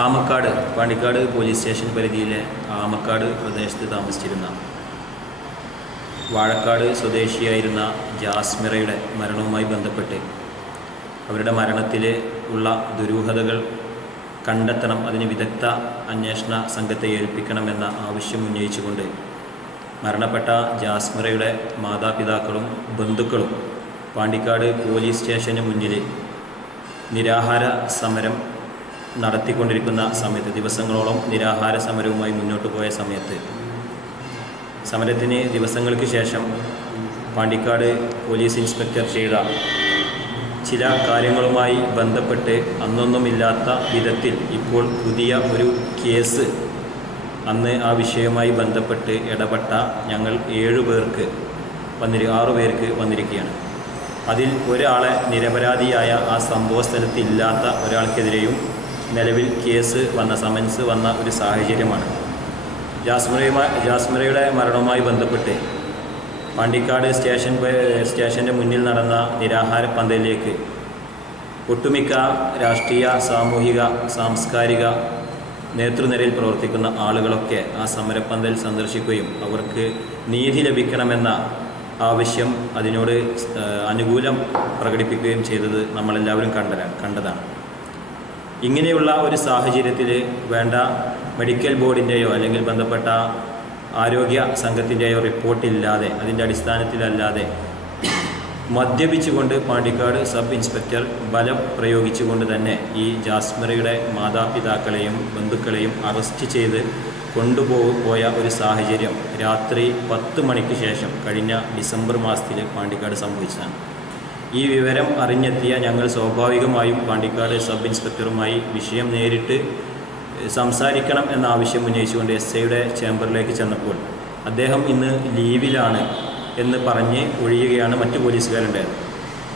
ആമക്കാട് Pandikkad police station പരിധിയിലെ ആമക്കാട് പ്രദേശത്ത് താമസിച്ചിരുന്ന വാഴക്കാട് സ്വദേശിയായിരുന്ന ജാസ്മിറയുടെ മരണവുമായി ബന്ധപ്പെട്ട് അവരുടെ മരണത്തിൽ ഉള്ള ദുരൂഹതകൾ കണ്ടെത്തണം, അതിന് വിദഗ്ധ അന്വേഷണ സംഘത്തെ ഏൽപ്പിക്കണമെന്ന ആവശ്യം ഉന്നയിച്ചുകൊണ്ട് മരണപ്പെട്ട ജാസ്മിറയുടെ മാതാപിതാക്കളും ബന്ധുക്കളും പാണ്ടിക്കാട് പോലീസ് സ്റ്റേഷന് മുന്നിൽ നിരാഹാര സമരം നടത്തിക്കൊണ്ടിരിക്കുന്ന സമയത്ത്, ദിവസങ്ങളോളം നിരാഹാര സമരവുമായി മുന്നോട്ട് പോയ സമയത്ത്, സമരത്തിന് ദിവസങ്ങൾക്ക് ശേഷം പാണ്ടിക്കാട് പോലീസ് ഇൻസ്പെക്ടർ ചെയ്ത ചില കാര്യങ്ങളുമായി ബന്ധപ്പെട്ട് അന്നൊന്നുമില്ലാത്ത വിധത്തിൽ ഇപ്പോൾ പുതിയ ഒരു കേസ് അന്ന് ആ വിഷയവുമായി ബന്ധപ്പെട്ട് ഇടപെട്ട ഞങ്ങൾ 6 പേർക്ക് വന്നിരിക്കുകയാണ്. അതിൽ ഒരാളെ നിരപരാധിയായ ആ സംഭവ സ്ഥലത്ത് ഇല്ലാത്ത ഒരാൾക്കെതിരെയും നിലവിൽ കേസ് സമൻസ് വന്ന ഒരു സാഹചര്യമാണ്. ജാസ്മിറയുടെ മരണവുമായി ബന്ധപ്പെട്ട് പാണ്ടിക്കാട് സ്റ്റേഷൻ്റെ മുന്നിൽ നടന്ന നിരാഹാര പന്തലിലേക്ക് ഒട്ടുമിക്ക രാഷ്ട്രീയ, സാമൂഹിക, സാംസ്കാരിക നേതൃനിരയിൽ പ്രവർത്തിക്കുന്ന ആളുകളൊക്കെ ആ സമരപ്പന്തൽ സന്ദർശിക്കുകയും അവർക്ക് നീതി ലഭിക്കണമെന്ന ആവശ്യം, അതിനോട് അനുകൂലം പ്രകടിപ്പിക്കുകയും ചെയ്തത് നമ്മളെല്ലാവരും കണ്ടതാണ്. ഇങ്ങനെയുള്ള ഒരു സാഹചര്യത്തിൽ വേണ്ട മെഡിക്കൽ ബോർഡിൻ്റെയോ അല്ലെങ്കിൽ ബന്ധപ്പെട്ട ആരോഗ്യ സംഘത്തിൻ്റെയോ റിപ്പോർട്ടില്ലാതെ, അതിൻ്റെ അടിസ്ഥാനത്തിലല്ലാതെ മദ്യപിച്ചുകൊണ്ട് പാണ്ടിക്കാട് സബ് ഇൻസ്പെക്ടർ ബലം പ്രയോഗിച്ചുകൊണ്ട് തന്നെ ഈ ജാസ്മിറയുടെ മാതാപിതാക്കളെയും ബന്ധുക്കളെയും അറസ്റ്റ് ചെയ്ത് കൊണ്ടുപോയ ഒരു സാഹചര്യം രാത്രി 10 മണിക്ക് ശേഷം കഴിഞ്ഞ ഡിസംബർ മാസത്തിൽ പാണ്ടിക്കാട് സംഭവിച്ചതാണ്. ഈ വിവരം അറിഞ്ഞെത്തിയ ഞങ്ങൾ സ്വാഭാവികമായും പാണ്ടിക്കാട് സബ് ഇൻസ്പെക്ടറുമായി വിഷയം നേരിട്ട് സംസാരിക്കണം എന്ന ആവശ്യം ഉന്നയിച്ചുകൊണ്ട് SIയുടെ ചേംബറിലേക്ക് ചെന്നപ്പോൾ അദ്ദേഹം ഇന്ന് ലീവിലാണ് എന്ന് പറഞ്ഞ് ഒഴിയുകയാണ് മറ്റു പോലീസുകാരുണ്ടായത്.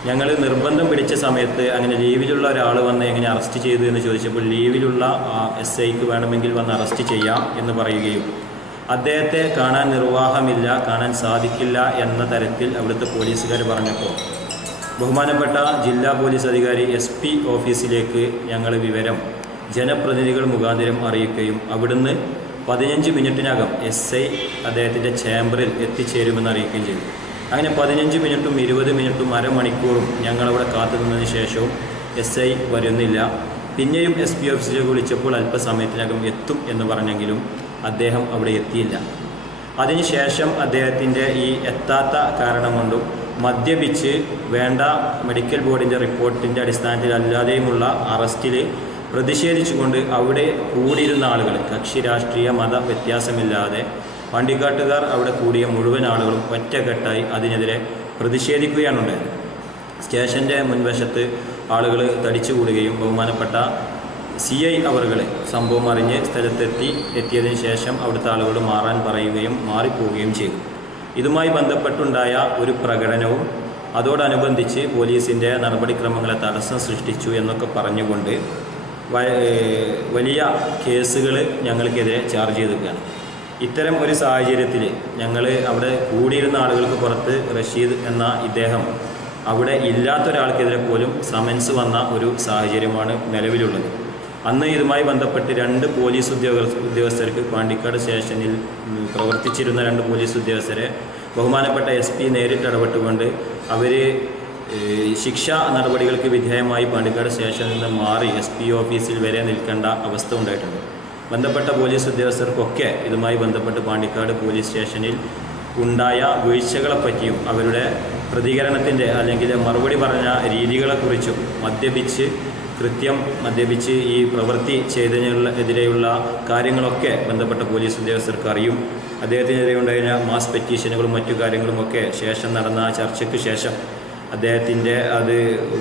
ഞങ്ങൾ നിർബന്ധം പിടിച്ച സമയത്ത് അങ്ങനെ ലീവിലുള്ള ഒരാൾ വന്ന് എങ്ങനെ അറസ്റ്റ് ചെയ്തു എന്ന് ചോദിച്ചപ്പോൾ ലീവിലുള്ള SIക്ക് വേണമെങ്കിൽ വന്ന് അറസ്റ്റ് ചെയ്യാം എന്ന് പറയുകയും അദ്ദേഹത്തെ കാണാൻ നിർവാഹമില്ല, കാണാൻ സാധിക്കില്ല എന്ന തരത്തിൽ അവിടുത്തെ പോലീസുകാർ പറഞ്ഞപ്പോൾ ബഹുമാനപ്പെട്ട ജില്ലാ പോലീസ് അധികാരി SP ഓഫീസിലേക്ക് ഞങ്ങൾ വിവരം ജനപ്രതിനിധികൾ മുഖാന്തരം അറിയിക്കുകയും അവിടുന്ന് 15 മിനിറ്റിനകം SI അദ്ദേഹത്തിൻ്റെ ചേംബറിൽ എത്തിച്ചേരുമെന്ന് അറിയിക്കുകയും ചെയ്തു. അങ്ങനെ 15 മിനിറ്റും 20 മിനിറ്റും അരമണിക്കൂറും ഞങ്ങളവിടെ കാത്തുനിന്നതിന് ശേഷവും SI വരുന്നില്ല. പിന്നെയും SP ഓഫീസിലേക്ക് വിളിച്ചപ്പോൾ അല്പസമയത്തിനകം എത്തും എന്ന് പറഞ്ഞെങ്കിലും അദ്ദേഹം അവിടെ എത്തിയില്ല. അതിനുശേഷം അദ്ദേഹത്തിൻ്റെ ഈ എത്താത്ത കാരണം കൊണ്ടും മദ്യപിച്ച് വേണ്ട മെഡിക്കൽ ബോർഡിൻ്റെ റിപ്പോർട്ടിൻ്റെ അടിസ്ഥാനത്തിലല്ലാതെയുമുള്ള അറസ്റ്റിൽ പ്രതിഷേധിച്ചുകൊണ്ട് അവിടെ കൂടിയിരുന്ന ആളുകൾ, കക്ഷി രാഷ്ട്രീയ മത വ്യത്യാസമില്ലാതെ പാണ്ടിക്കാട്ടുകാർ അവിടെ കൂടിയ മുഴുവൻ ആളുകളും ഒറ്റക്കെട്ടായി അതിനെതിരെ പ്രതിഷേധിക്കുകയാണുണ്ടായത്. സ്റ്റേഷൻ്റെ മുൻവശത്ത് ആളുകൾ തടിച്ചുകൂടുകയും ബഹുമാനപ്പെട്ട CI അവറുകളെ സംഭവം അറിഞ്ഞ് എത്തിയതിന് ശേഷം അവിടുത്തെ ആളുകൾ മാറാൻ പറയുകയും മാറിപ്പോവുകയും ചെയ്തു. ഇതുമായി ബന്ധപ്പെട്ടുണ്ടായ ഒരു പ്രകടനവും അതോടനുബന്ധിച്ച് പോലീസിൻ്റെ നടപടിക്രമങ്ങളെ തടസ്സം സൃഷ്ടിച്ചു എന്നൊക്കെ പറഞ്ഞുകൊണ്ട് വലിയ കേസുകൾ ഞങ്ങൾക്കെതിരെ ചാർജ് ചെയ്തിരിക്കുകയാണ്. ഇത്തരം ഒരു സാഹചര്യത്തിൽ ഞങ്ങൾ അവിടെ കൂടിയിരുന്ന ആളുകൾക്ക് പുറത്ത് റഷീദ് എന്ന ഇദ്ദേഹം അവിടെ ഇല്ലാത്തൊരാൾക്കെതിരെ പോലും സമൻസ് വന്ന ഒരു സാഹചര്യമാണ് നിലവിലുള്ളത്. അന്ന് ഇതുമായി ബന്ധപ്പെട്ട് 2 പോലീസ് ഉദ്യോഗസ്ഥർക്ക് പാണ്ടിക്കാട് സ്റ്റേഷനിൽ പ്രവർത്തിച്ചിരുന്ന 2 പോലീസ് ഉദ്യോഗസ്ഥരെ ബഹുമാനപ്പെട്ട SP നേരിട്ട് ഇടപെട്ടുകൊണ്ട് അവർ ശിക്ഷാ നടപടികൾക്ക് വിധേയമായി പാണ്ടിക്കാട് സ്റ്റേഷനിൽ നിന്ന് മാറി SP ഓഫീസിൽ വരെ നിൽക്കേണ്ട അവസ്ഥ ഉണ്ടായിട്ടുണ്ട്. ബന്ധപ്പെട്ട പോലീസ് ഉദ്യോഗസ്ഥർക്കൊക്കെ ഇതുമായി ബന്ധപ്പെട്ട് പാണ്ടിക്കാട് പോലീസ് സ്റ്റേഷനിൽ ഉണ്ടായ വീഴ്ചകളെപ്പറ്റിയും അവരുടെ പ്രതികരണത്തിൻ്റെ അല്ലെങ്കിൽ മറുപടി പറഞ്ഞ രീതികളെക്കുറിച്ചും മദ്യപിച്ച് ഈ പ്രവൃത്തി ചെയ്തതിനെതിരെയുള്ള കാര്യങ്ങളൊക്കെ ബന്ധപ്പെട്ട പോലീസ് ഉദ്യോഗസ്ഥർക്ക് അറിയും. അദ്ദേഹത്തിനെതിരെ ഉണ്ടായ മാസ് പെറ്റീഷനുകളും മറ്റു കാര്യങ്ങളുമൊക്കെ ശേഷം നടന്ന ചർച്ചയ്ക്ക് ശേഷം അദ്ദേഹത്തിൻ്റെ അത്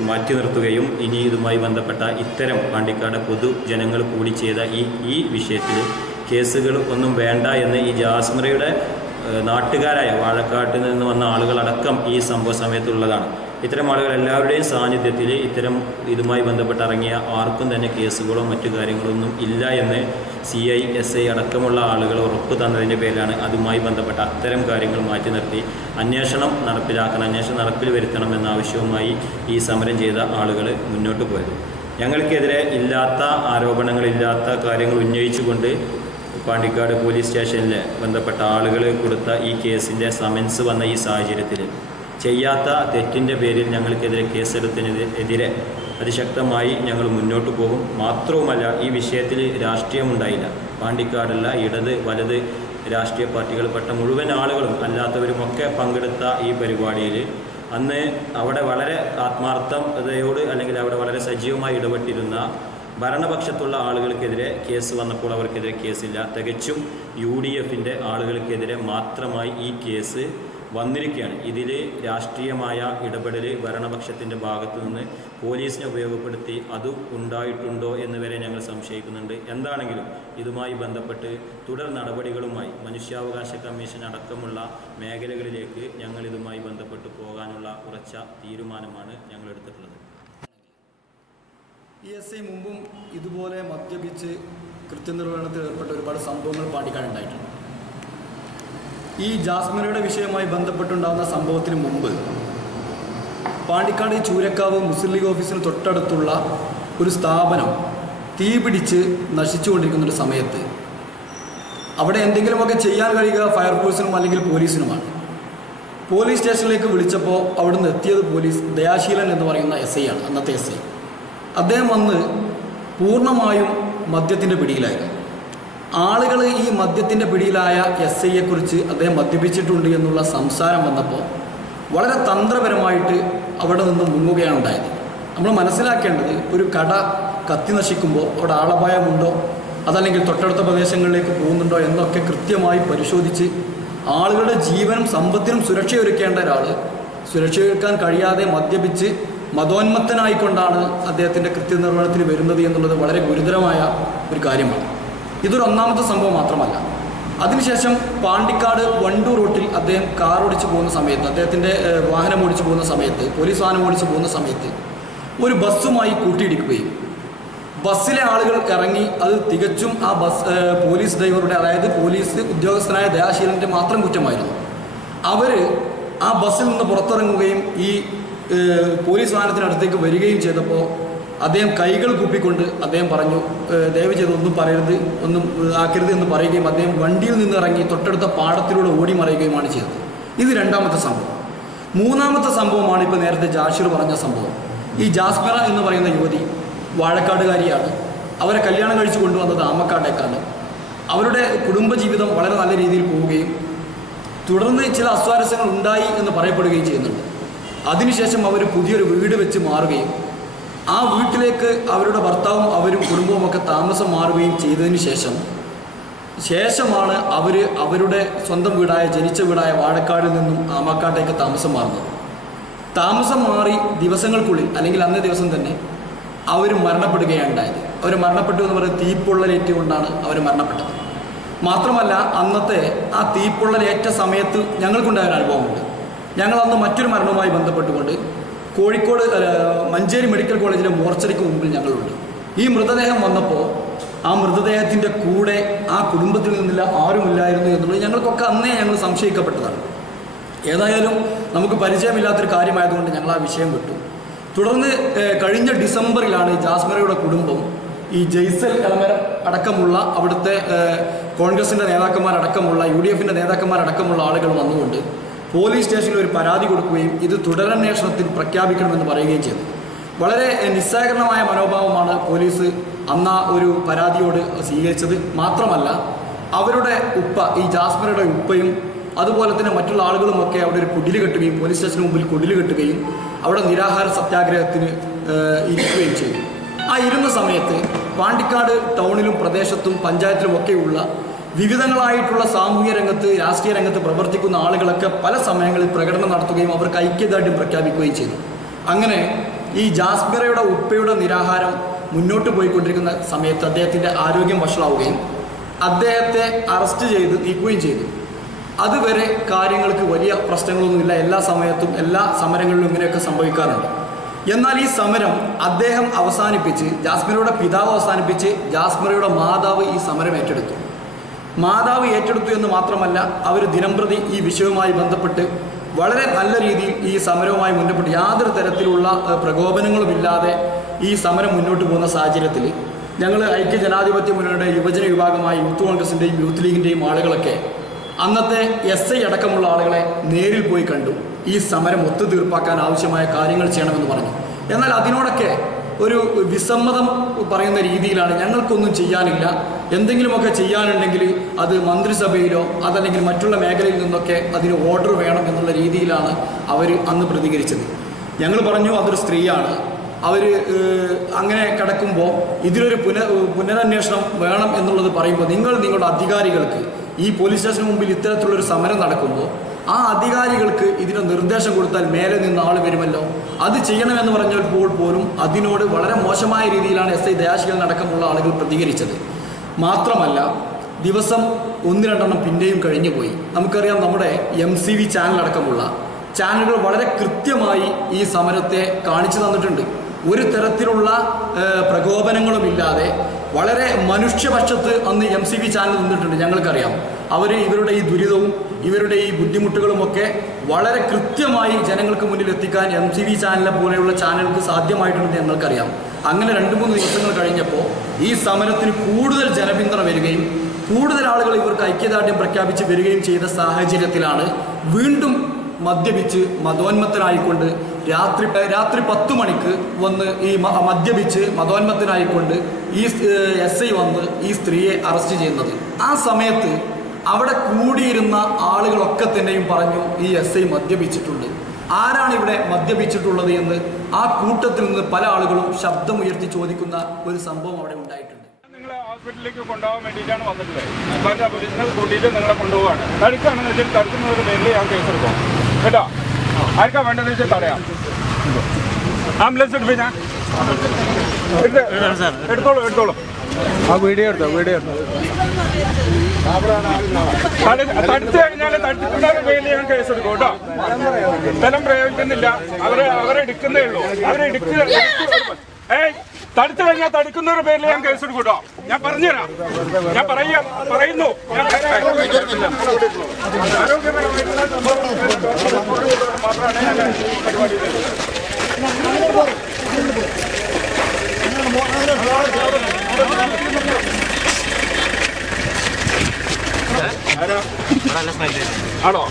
മാറ്റി നിർത്തുകയും ഇനി ഇതുമായി ബന്ധപ്പെട്ട ഇത്തരം പാണ്ടിക്കാട് പൊതുജനങ്ങൾ കൂടി ചെയ്ത ഈ വിഷയത്തിൽ കേസുകൾ ഒന്നും വേണ്ട എന്ന് ഈ ജാസ്മിറയുടെ നാട്ടുകാരായ വാഴക്കാട്ടിൽ നിന്ന് വന്ന ആളുകളടക്കം ഈ സംഭവ സമയത്തുള്ളതാണ്. ഇത്തരം ആളുകൾ എല്ലാവരുടെയും സാന്നിധ്യത്തിൽ ഇതുമായി ബന്ധപ്പെട്ട് ഇറങ്ങിയ ആർക്കും തന്നെ കേസുകളോ മറ്റു കാര്യങ്ങളൊന്നും ഇല്ല എന്ന് CI SI അടക്കമുള്ള ആളുകൾ ഉറപ്പ് തന്നതിൻ്റെ പേരിലാണ് അതുമായി ബന്ധപ്പെട്ട അത്തരം കാര്യങ്ങൾ മാറ്റി നിർത്തി അന്വേഷണം നടപ്പിൽ വരുത്തണമെന്ന ആവശ്യവുമായി ഈ സമരം ചെയ്ത ആളുകൾ മുന്നോട്ട് പോയത്. ഞങ്ങൾക്കെതിരെ ഇല്ലാത്ത ആരോപണങ്ങളില്ലാത്ത കാര്യങ്ങൾ ഉന്നയിച്ചുകൊണ്ട് പാണ്ടിക്കാട് പോലീസ് സ്റ്റേഷനിൽ ബന്ധപ്പെട്ട ആളുകൾ കൊടുത്ത ഈ കേസിൻ്റെ സമൻസ് വന്ന ഈ സാഹചര്യത്തിൽ ചെയ്യാത്ത തെറ്റിൻ്റെ പേരിൽ ഞങ്ങൾക്കെതിരെ കേസെടുത്തതിനെതിരെ അതിശക്തമായി ഞങ്ങൾ മുന്നോട്ട് പോകും. മാത്രവുമല്ല, ഈ വിഷയത്തിൽ രാഷ്ട്രീയമുണ്ടായില്ല. പാണ്ടിക്കാടുള്ള ഇടത് വലത് രാഷ്ട്രീയ പാർട്ടികൾപ്പെട്ട മുഴുവൻ ആളുകളും അല്ലാത്തവരുമൊക്കെ പങ്കെടുത്ത ഈ പരിപാടിയിൽ അന്ന് അവിടെ വളരെ ആത്മാർത്ഥതയോട് അല്ലെങ്കിൽ അവിടെ വളരെ സജീവമായി ഇടപെട്ടിരുന്ന ഭരണപക്ഷത്തുള്ള ആളുകൾക്കെതിരെ കേസ് വന്നപ്പോൾ അവർക്കെതിരെ കേസില്ല. തികച്ചും UDFൻ്റെ ആളുകൾക്കെതിരെ മാത്രമായി ഈ കേസ് വന്നിരിക്കുകയാണ്. ഇതിൽ രാഷ്ട്രീയമായ ഇടപെടൽ ഭരണപക്ഷത്തിൻ്റെ ഭാഗത്തു നിന്ന് പോലീസിനെ ഉപയോഗപ്പെടുത്തി അതും ഉണ്ടായിട്ടുണ്ടോ എന്ന് വരെ ഞങ്ങൾ സംശയിക്കുന്നുണ്ട്. എന്താണെങ്കിലും ഇതുമായി ബന്ധപ്പെട്ട് തുടർ നടപടികളുമായി മനുഷ്യാവകാശ കമ്മീഷൻ അടക്കമുള്ള മേഖലകളിലേക്ക് ഞങ്ങൾ ഇതുമായി ബന്ധപ്പെട്ട് പോകാനുള്ള ഉറച്ച തീരുമാനമാണ് ഞങ്ങൾ എടുത്തിട്ടുള്ളത്. ESI മുമ്പും ഇതുപോലെ മദ്യപിച്ച് കൃത്യനിർവഹണത്തിൽ ഏർപ്പെട്ട ഒരുപാട് സംഭവങ്ങൾ പാണ്ടിക്കാടുണ്ടായിട്ടുണ്ട്. ഈ ജാസ്മിനയുടെ വിഷയവുമായി ബന്ധപ്പെട്ടുണ്ടാകുന്ന സംഭവത്തിന് മുമ്പ് പാണ്ടിക്കാട് ചൂരക്കാവ് മുസ്ലിം ലീഗ് ഓഫീസിന് തൊട്ടടുത്തുള്ള ഒരു സ്ഥാപനം തീപിടിച്ച് നശിച്ചുകൊണ്ടിരിക്കുന്നൊരു സമയത്ത് അവിടെ എന്തെങ്കിലുമൊക്കെ ചെയ്യാൻ കഴിയുക ഫയർഫോഴ്സിനും അല്ലെങ്കിൽ പോലീസിനുമാണ്. പോലീസ് സ്റ്റേഷനിലേക്ക് വിളിച്ചപ്പോൾ അവിടുന്ന് എത്തിയത് പോലീസ് ദയാശീലൻ എന്ന് പറയുന്ന SI ആണ്, അന്നത്തെ SI. അദ്ദേഹം വന്ന് പൂർണ്ണമായും മദ്യത്തിൻ്റെ പിടിയിലായിരുന്നു. ആളുകൾ ഈ മദ്യത്തിൻ്റെ പിടിയിലായ SIയെക്കുറിച്ച് അദ്ദേഹം മദ്യപിച്ചിട്ടുണ്ട് എന്നുള്ള സംസാരം വന്നപ്പോൾ വളരെ തന്ത്രപരമായിട്ട് അവിടെ നിന്ന് മുങ്ങുകയാണ് ഉണ്ടായത്. നമ്മൾ മനസ്സിലാക്കേണ്ടത് ഒരു കട കത്തി നശിക്കുമ്പോൾ അവിടെ ആളപായമുണ്ടോ അതല്ലെങ്കിൽ തൊട്ടടുത്ത പ്രദേശങ്ങളിലേക്ക് പോകുന്നുണ്ടോ എന്നൊക്കെ കൃത്യമായി പരിശോധിച്ച് ആളുകളുടെ ജീവനും സമ്പത്തിനും സുരക്ഷയൊരുക്കേണ്ട ഒരാൾ സുരക്ഷയൊരുക്കാൻ കഴിയാതെ മദ്യപിച്ച് മതോന്മത്തനായിക്കൊണ്ടാണ് അദ്ദേഹത്തിൻ്റെ കൃത്യനിർവഹണത്തിന് വരുന്നത് എന്നുള്ളത് വളരെ ഗുരുതരമായ ഒരു കാര്യമാണ്. ഇതൊരു ഒന്നാമത്തെ സംഭവം മാത്രമല്ല. അതിനുശേഷം പാണ്ടിക്കാട് വണ്ടൂർ റൂട്ടിൽ അദ്ദേഹം കാർ ഓടിച്ച് പോകുന്ന സമയത്ത്, അദ്ദേഹത്തിൻ്റെ വാഹനം ഓടിച്ച് പോകുന്ന സമയത്ത്, പോലീസ് വാഹനം ഓടിച്ച് പോകുന്ന സമയത്ത് ഒരു ബസ്സുമായി കൂട്ടിയിടിക്കുകയും ബസ്സിലെ ആളുകൾ ഇറങ്ങി അത് തികച്ചും ആ പോലീസ് ഡ്രൈവറുടെ, അതായത് പോലീസ് ഉദ്യോഗസ്ഥനായ ദയാശീലൻ്റെ മാത്രം കുറ്റമായിരുന്നു. അവർ ആ ബസ്സിൽ നിന്ന് പുറത്തിറങ്ങുകയും ഈ പോലീസ് വാഹനത്തിനടുത്തേക്ക് വരികയും ചെയ്തപ്പോൾ അദ്ദേഹം കൈകൾ കൂപ്പിക്കൊണ്ട് അദ്ദേഹം പറഞ്ഞു, ദയവ് ചെയ്ത് ഒന്നും പറയരുത്, ഒന്നും ആക്കരുത് എന്ന് പറയുകയും അദ്ദേഹം വണ്ടിയിൽ നിന്ന് ഇറങ്ങി തൊട്ടടുത്ത പാടത്തിലൂടെ ഓടി മറയുകയുമാണ് ചെയ്തത്. ഇത് രണ്ടാമത്തെ സംഭവം. മൂന്നാമത്തെ സംഭവമാണ് ഇപ്പോൾ നേരത്തെ ജാഷിർ പറഞ്ഞ സംഭവം. ഈ ജാസ്മിറ എന്ന് പറയുന്ന യുവതി വാഴക്കാടുകാരിയാണ്. അവരെ കല്യാണം കഴിച്ചു കൊണ്ടുവന്നത് ആമക്കാട്ടേക്കാണ്. അവരുടെ കുടുംബജീവിതം വളരെ നല്ല രീതിയിൽ പോവുകയും തുടർന്ന് ചില അസ്വാരസ്യങ്ങൾ ഉണ്ടായി എന്ന് പറയപ്പെടുകയും ചെയ്യുന്നുണ്ട്. അതിനുശേഷം അവർ പുതിയൊരു വീട് വെച്ച് മാറുകയും ആ വീട്ടിലേക്ക് അവരുടെ ഭർത്താവും അവരും കുടുംബവും ഒക്കെ താമസം മാറുകയും ചെയ്തതിന് ശേഷമാണ് അവർ അവരുടെ സ്വന്തം വീടായ ജനിച്ച വീടായ വാഴക്കാടിൽ നിന്നും ആമക്കാട്ടേക്ക് താമസം മാറുന്നത്. താമസം മാറി ദിവസങ്ങൾക്കുള്ളിൽ അല്ലെങ്കിൽ അന്നേ ദിവസം തന്നെ അവർ മരണപ്പെടുകയാണ് ഉണ്ടായത്. അവർ മരണപ്പെട്ടു എന്ന് പറയുന്നത് തീപ്പൊള്ളലേറ്റ് കൊണ്ടാണ് അവർ മരണപ്പെട്ടത്. മാത്രമല്ല, അന്നത്തെ ആ തീപ്പൊള്ളലേറ്റ സമയത്ത് ഞങ്ങൾക്കുണ്ടായ ഒരു അനുഭവമുണ്ട്. ഞങ്ങൾ അന്ന് മറ്റൊരു മരണവുമായി ബന്ധപ്പെട്ടുകൊണ്ട് കോഴിക്കോട് മഞ്ചേരി മെഡിക്കൽ കോളേജിലെ മോർച്ചറിക്ക് മുമ്പിൽ ഞങ്ങളുണ്ട്. ഈ മൃതദേഹം വന്നപ്പോൾ ആ മൃതദേഹത്തിൻ്റെ കൂടെ ആ കുടുംബത്തിൽ നിന്നില്ല ആരുമില്ലായിരുന്നു എന്നുള്ളത് ഞങ്ങൾക്കൊക്കെ അന്നേ ഞങ്ങൾ സംശയിക്കപ്പെട്ടതാണ്. ഏതായാലും നമുക്ക് പരിചയമില്ലാത്തൊരു കാര്യമായതുകൊണ്ട് ഞങ്ങൾ ആ വിഷയം വിട്ടു. തുടർന്ന് കഴിഞ്ഞ ഡിസംബറിലാണ് ജാസ്മിറയുടെ കുടുംബം ഈ ജയ്സൽ എളമരം അടക്കമുള്ള അവിടുത്തെ കോൺഗ്രസിൻ്റെ നേതാക്കന്മാരടക്കമുള്ള UDFൻ്റെ നേതാക്കന്മാരടക്കമുള്ള ആളുകൾ വന്നുകൊണ്ട് പോലീസ് സ്റ്റേഷനിൽ ഒരു പരാതി കൊടുക്കുകയും ഇത് തുടരന്വേഷണത്തിൽ പ്രഖ്യാപിക്കണമെന്ന് പറയുകയും ചെയ്തു. വളരെ നിസ്സഹകരണമായ മനോഭാവമാണ് പോലീസ് അന്ന് ഒരു പരാതിയോട് സ്വീകരിച്ചത്. മാത്രമല്ല, അവരുടെ ഉപ്പ, ഈ ജാസ്മിറയുടെ ഉപ്പയും അതുപോലെ തന്നെ മറ്റുള്ള ആളുകളുമൊക്കെ അവിടെ ഒരു കുടിൽ കെട്ടുകയും പോലീസ് സ്റ്റേഷന് മുമ്പിൽ കുടിൽ കെട്ടുകയും അവിടെ നിരാഹാര സത്യാഗ്രഹത്തിന് ഇരിക്കുകയും ചെയ്തു. ആ ഇരുന്ന സമയത്ത് പാണ്ടിക്കാട് ടൗണിലും പ്രദേശത്തും പഞ്ചായത്തിലുമൊക്കെയുള്ള വിവിധങ്ങളായിട്ടുള്ള സാമൂഹ്യ രംഗത്ത്, രാഷ്ട്രീയ രംഗത്ത് പ്രവർത്തിക്കുന്ന ആളുകളൊക്കെ പല സമയങ്ങളിൽ പ്രകടനം നടത്തുകയും അവർക്ക് ഐക്യദാർഢ്യം പ്രഖ്യാപിക്കുകയും ചെയ്തു. അങ്ങനെ ഈ ജാസ്മിറയുടെ ഉപ്പയുടെ നിരാഹാരം മുന്നോട്ട് പോയിക്കൊണ്ടിരിക്കുന്ന സമയത്ത് അദ്ദേഹത്തിൻ്റെ ആരോഗ്യം വഷളാവുകയും അദ്ദേഹത്തെ അറസ്റ്റ് ചെയ്ത് നീക്കുകയും ചെയ്തു. അതുവരെ കാര്യങ്ങൾക്ക് വലിയ പ്രശ്നങ്ങളൊന്നുമില്ല. എല്ലാ സമയത്തും എല്ലാ സമരങ്ങളിലും ഇങ്ങനെയൊക്കെ സംഭവിക്കാറുണ്ട്. എന്നാൽ ഈ സമരം അദ്ദേഹം അവസാനിപ്പിച്ച്, ജാസ്മിറയുടെ പിതാവ് അവസാനിപ്പിച്ച്, ജാസ്മിറയുടെ മാതാവ് ഈ സമരം ഏറ്റെടുത്തു. മാതാവ് ഏറ്റെടുത്തു എന്ന് മാത്രമല്ല, അവർ ദിനംപ്രതി ഈ വിഷയവുമായി ബന്ധപ്പെട്ട് വളരെ നല്ല രീതിയിൽ ഈ സമരവുമായി മുന്നോട്ട് യാതൊരു തരത്തിലുള്ള പ്രകോപനങ്ങളുമില്ലാതെ ഈ സമരം മുന്നോട്ട് പോകുന്ന സാഹചര്യത്തിൽ ഞങ്ങൾ ഐക്യജനാധിപത്യ മുന്നണിയുടെ യുവജന വിഭാഗമായ യൂത്ത് കോൺഗ്രസിൻ്റെയും യൂത്ത് ലീഗിൻ്റെയും ആളുകളൊക്കെ അന്നത്തെ SI അടക്കമുള്ള ആളുകളെ നേരിൽ പോയി കണ്ടു. ഈ സമരം ഒത്തുതീർപ്പാക്കാൻ ആവശ്യമായ കാര്യങ്ങൾ ചെയ്യണമെന്ന് പറഞ്ഞു. എന്നാൽ അതിനോടൊക്കെ ഒരു വിസമ്മതം പറയുന്ന രീതിയിലാണ്, ഞങ്ങൾക്കൊന്നും ചെയ്യാനില്ല, എന്തെങ്കിലുമൊക്കെ ചെയ്യാനുണ്ടെങ്കിൽ അത് മന്ത്രിസഭയിലോ അതല്ലെങ്കിൽ മറ്റുള്ള മേഖലയിൽ നിന്നൊക്കെ അതിന് ഓർഡർ വേണം എന്നുള്ള രീതിയിലാണ് അവർ അന്ന് പ്രതികരിച്ചത്. ഞങ്ങൾ പറഞ്ഞു അതൊരു സ്ത്രീയാണ്, അവർ അങ്ങനെ കിടക്കുമ്പോൾ ഇതിലൊരു പുനരന്വേഷണം വേണം എന്നുള്ളത് പറയുമ്പോൾ നിങ്ങളുടെ അധികാരികൾക്ക് ഈ പോലീസ് സ്റ്റേഷന് മുമ്പിൽ ഇത്തരത്തിലുള്ളൊരു സമരം നടക്കുമ്പോൾ ആ അധികാരികൾക്ക് ഇതിന് നിർദ്ദേശം കൊടുത്താൽ മേലെ നിന്ന് ആൾ വരുമല്ലോ, അത് ചെയ്യണമെന്ന് പറഞ്ഞപ്പോൾ പോലും അതിനോട് വളരെ മോശമായ രീതിയിലാണ് SI ദയാശീലൻ അടക്കമുള്ള ആളുകൾ പ്രതികരിച്ചത്. മാത്രമല്ല ദിവസം 1-2 പിന്നെയും കഴിഞ്ഞു പോയി. നമുക്കറിയാം നമ്മുടെ MCV ചാനൽ അടക്കമുള്ള ചാനലുകൾ വളരെ കൃത്യമായി ഈ സമരത്തെ കാണിച്ചു തന്നിട്ടുണ്ട്. ഒരു തരത്തിലുള്ള പ്രകോപനങ്ങളുമില്ലാതെ വളരെ മനുഷ്യപക്ഷത്ത് അന്ന് MCV ചാനൽ നിന്നിട്ടുണ്ട്. ഞങ്ങൾക്കറിയാം അവർ ഇവരുടെ ഈ ദുരിതവും ഇവരുടെ ഈ ബുദ്ധിമുട്ടുകളുമൊക്കെ വളരെ കൃത്യമായി ജനങ്ങൾക്ക് മുന്നിൽ എത്തിക്കാൻ MCV ചാനലിനെ പോലെയുള്ള ചാനലുകൾക്ക് സാധ്യമായിട്ടുണ്ടെന്ന് ഞങ്ങൾക്കറിയാം. അങ്ങനെ 2-3 ദിവസങ്ങൾ കഴിഞ്ഞപ്പോൾ ഈ സമരത്തിന് കൂടുതൽ ജനപിന്തുണ വരികയും കൂടുതൽ ആളുകൾ ഇവർക്ക് ഐക്യദാർഢ്യം പ്രഖ്യാപിച്ച് വരികയും ചെയ്ത സാഹചര്യത്തിലാണ് വീണ്ടും മദ്യപിച്ച് മതോന്മത്തനായിക്കൊണ്ട് രാത്രി 10 മണിക്ക് വന്ന് ഈ മദ്യപിച്ച് മതോന്മത്തനായിക്കൊണ്ട് ഈ SI വന്ന് ഈ സ്ത്രീയെ അറസ്റ്റ് ചെയ്യുന്നത്. ആ സമയത്ത് അവിടെ കൂടിയിരുന്ന ആളുകളൊക്കെ തന്നെയും പറഞ്ഞു ഈ SI മദ്യപിച്ചിട്ടുണ്ട്. ആരാണ് ഇവിടെ മദ്യപിച്ചിട്ടുള്ളത് എന്ന് ആ കൂട്ടത്തിൽ നിന്ന് പല ആളുകളും ശബ്ദമുയർത്തി ചോദിക്കുന്ന ഒരു സംഭവം അവിടെ ഉണ്ടായിട്ടുണ്ട്. നിങ്ങളെ ഹോസ്പിറ്റലിലേക്ക് കൊണ്ടുപോകാൻ വേണ്ടിയിട്ടാണ് വന്നിട്ടുള്ളത്. പോലീസിനെ കൂട്ടിയിട്ട് നിങ്ങളെ കൊണ്ടുപോകാണ്. തടുക്കുകയാണെന്ന് വെച്ചാൽ തടുക്കുന്നതിന് പേരിൽ ഞാൻ കേസെടുക്കും കേട്ടോ. ആർക്കാ വേണ്ടതെന്ന് വെച്ചാൽ തടയാം. ആംബുലൻസ് എടുപ്പിച്ചാ എടുത്തോളൂ. ആ വീഡിയോ എടുത്തോ. തടുത്തു കഴിഞ്ഞാൽ തടുത്തിട്ടുണ്ടാകുന്ന പേരിൽ ഞാൻ കേസെടുക്കും കേട്ടോ. സ്ഥലം പ്രയോഗിക്കുന്നില്ല, അവരെടുക്കുന്നേ ഉള്ളൂ. തടുത്തു കഴിഞ്ഞാൽ തടുക്കുന്നവരുടെ പേരിൽ ഞാൻ കേസെടുക്കും കേട്ടോ. ഞാൻ പറഞ്ഞുതരാം, ഞാൻ പറയുന്നു. ആണോ?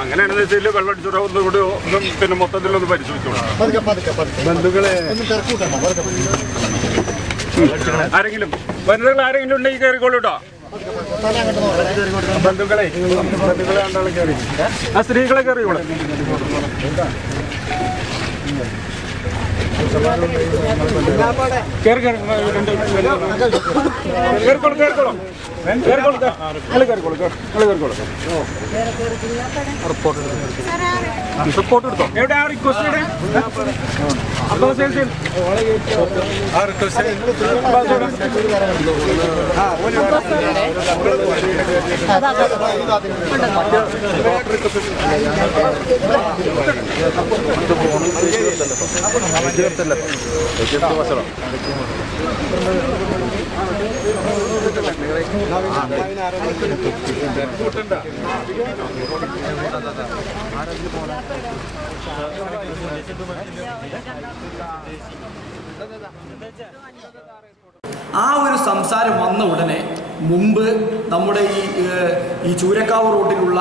അങ്ങനെയാണെന്ന് വെച്ചാൽ വെള്ളം അടിച്ചോ ഒന്നും പിന്നെ മൊത്തത്തിലൊന്ന് പരിശോധിച്ചോളൂ. ആരെങ്കിലും ബന്ധുക്കൾ ആരെങ്കിലും ഉണ്ടെങ്കിൽ കയറിക്കോളൂ കേട്ടോ. ബന്ധുക്കളെ കണ്ടാലും കയറി. ആ സ്ത്രീകളെ കയറിക്കോളൂ. റിപ്പോർട്ട് എടുത്തോ. എവിടെ ആ റിക്വസ്റ്റ് ആ ഒരു സംസാരം വന്ന ഉടനെ മുമ്പ് നമ്മുടെ ഈ ചൂരക്കാവ് റോഡിലുള്ള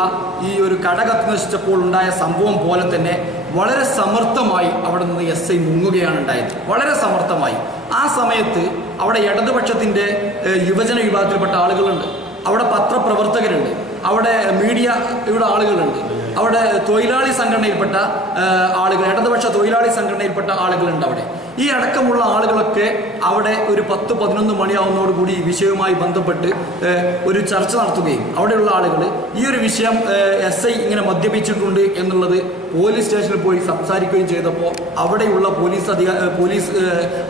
ഈ ഒരു കട കത്തിനശിച്ചപ്പോൾ ഉണ്ടായ സംഭവം പോലെ തന്നെ വളരെ സമർത്ഥമായി അവിടെ നിന്ന് SI മുങ്ങുകയാണ് ഉണ്ടായത്. വളരെ സമർത്ഥമായി. ആ സമയത്ത് അവിടെ ഇടതുപക്ഷത്തിൻ്റെ യുവജന വിഭാഗത്തിൽപ്പെട്ട ആളുകളുണ്ട്, അവിടെ പത്രപ്രവർത്തകരുണ്ട്, അവിടെ മീഡിയയുടെ ആളുകളുണ്ട്, അവിടെ തൊഴിലാളി സംഘടനയിൽപ്പെട്ട ആളുകൾ, ഇടതുപക്ഷ തൊഴിലാളി സംഘടനയിൽപ്പെട്ട ആളുകളുണ്ട്. അവിടെ ഈ അടക്കമുള്ള ആളുകളൊക്കെ അവിടെ ഒരു 10-11 മണിയാവുന്നതോടുകൂടി ഈ വിഷയവുമായി ബന്ധപ്പെട്ട് ഒരു ചർച്ച നടത്തുകയും അവിടെയുള്ള ആളുകൾ ഈ ഒരു വിഷയം SI ഇങ്ങനെ മദ്യപിച്ചിട്ടുണ്ട് എന്നുള്ളത് പോലീസ് സ്റ്റേഷനിൽ പോയി സംസാരിക്കുകയും ചെയ്തപ്പോൾ അവിടെയുള്ള പോലീസ്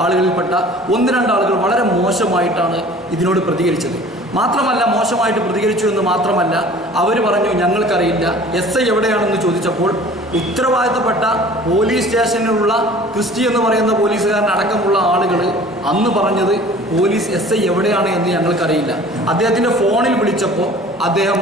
ആളുകളിൽപ്പെട്ട 1-2 ആളുകൾ വളരെ മോശമായിട്ടാണ് ഇതിനോട് പ്രതികരിച്ചത്. മാത്രമല്ല, മോശമായിട്ട് പ്രതികരിച്ചു എന്ന് മാത്രമല്ല, അവർ പറഞ്ഞു ഞങ്ങൾക്കറിയില്ല. SI എവിടെയാണെന്ന് ചോദിച്ചപ്പോൾ ഉത്തരവാദിത്തപ്പെട്ട പോലീസ് സ്റ്റേഷനിലുള്ള ക്രിസ്റ്റി എന്ന് പറയുന്ന പോലീസുകാരൻ അടക്കമുള്ള ആളുകൾ അന്ന് പറഞ്ഞത് പോലീസ് SI എവിടെയാണ് എന്ന് ഞങ്ങൾക്കറിയില്ല. അദ്ദേഹത്തിൻ്റെ ഫോണിൽ വിളിച്ചപ്പോൾ അദ്ദേഹം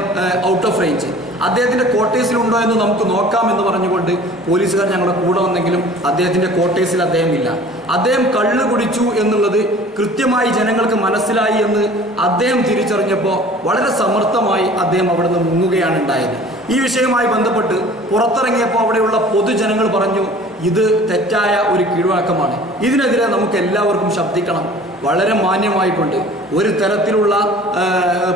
ഔട്ട് ഓഫ് റേഞ്ച്. അദ്ദേഹത്തിൻ്റെ ക്വാർട്ടേഴ്സിലുണ്ടോ എന്ന് നമുക്ക് നോക്കാമെന്ന് പറഞ്ഞുകൊണ്ട് പോലീസുകാർ ഞങ്ങളുടെ കൂടെ വന്നെങ്കിലും അദ്ദേഹത്തിൻ്റെ ക്വാർട്ടേഴ്സിൽ അദ്ദേഹം ഇല്ല. അദ്ദേഹം കള്ള് കുടിച്ചു എന്നുള്ളത് കൃത്യമായി ജനങ്ങൾക്ക് മനസ്സിലായി എന്ന് അദ്ദേഹം തിരിച്ചറിഞ്ഞപ്പോൾ വളരെ സമർത്ഥമായി അദ്ദേഹം അവിടെ നിന്ന് മുങ്ങുകയാണ് ഉണ്ടായത്. ഈ വിഷയവുമായി ബന്ധപ്പെട്ട് പുറത്തിറങ്ങിയപ്പോൾ അവിടെയുള്ള പൊതുജനങ്ങൾ പറഞ്ഞു, ഇത് തെറ്റായ ഒരു കീഴ്വഴക്കമാണ്, ഇതിനെതിരെ നമുക്ക് എല്ലാവർക്കും ശബ്ദിക്കണം. വളരെ മാന്യമായിക്കൊണ്ട് ഒരു തരത്തിലുള്ള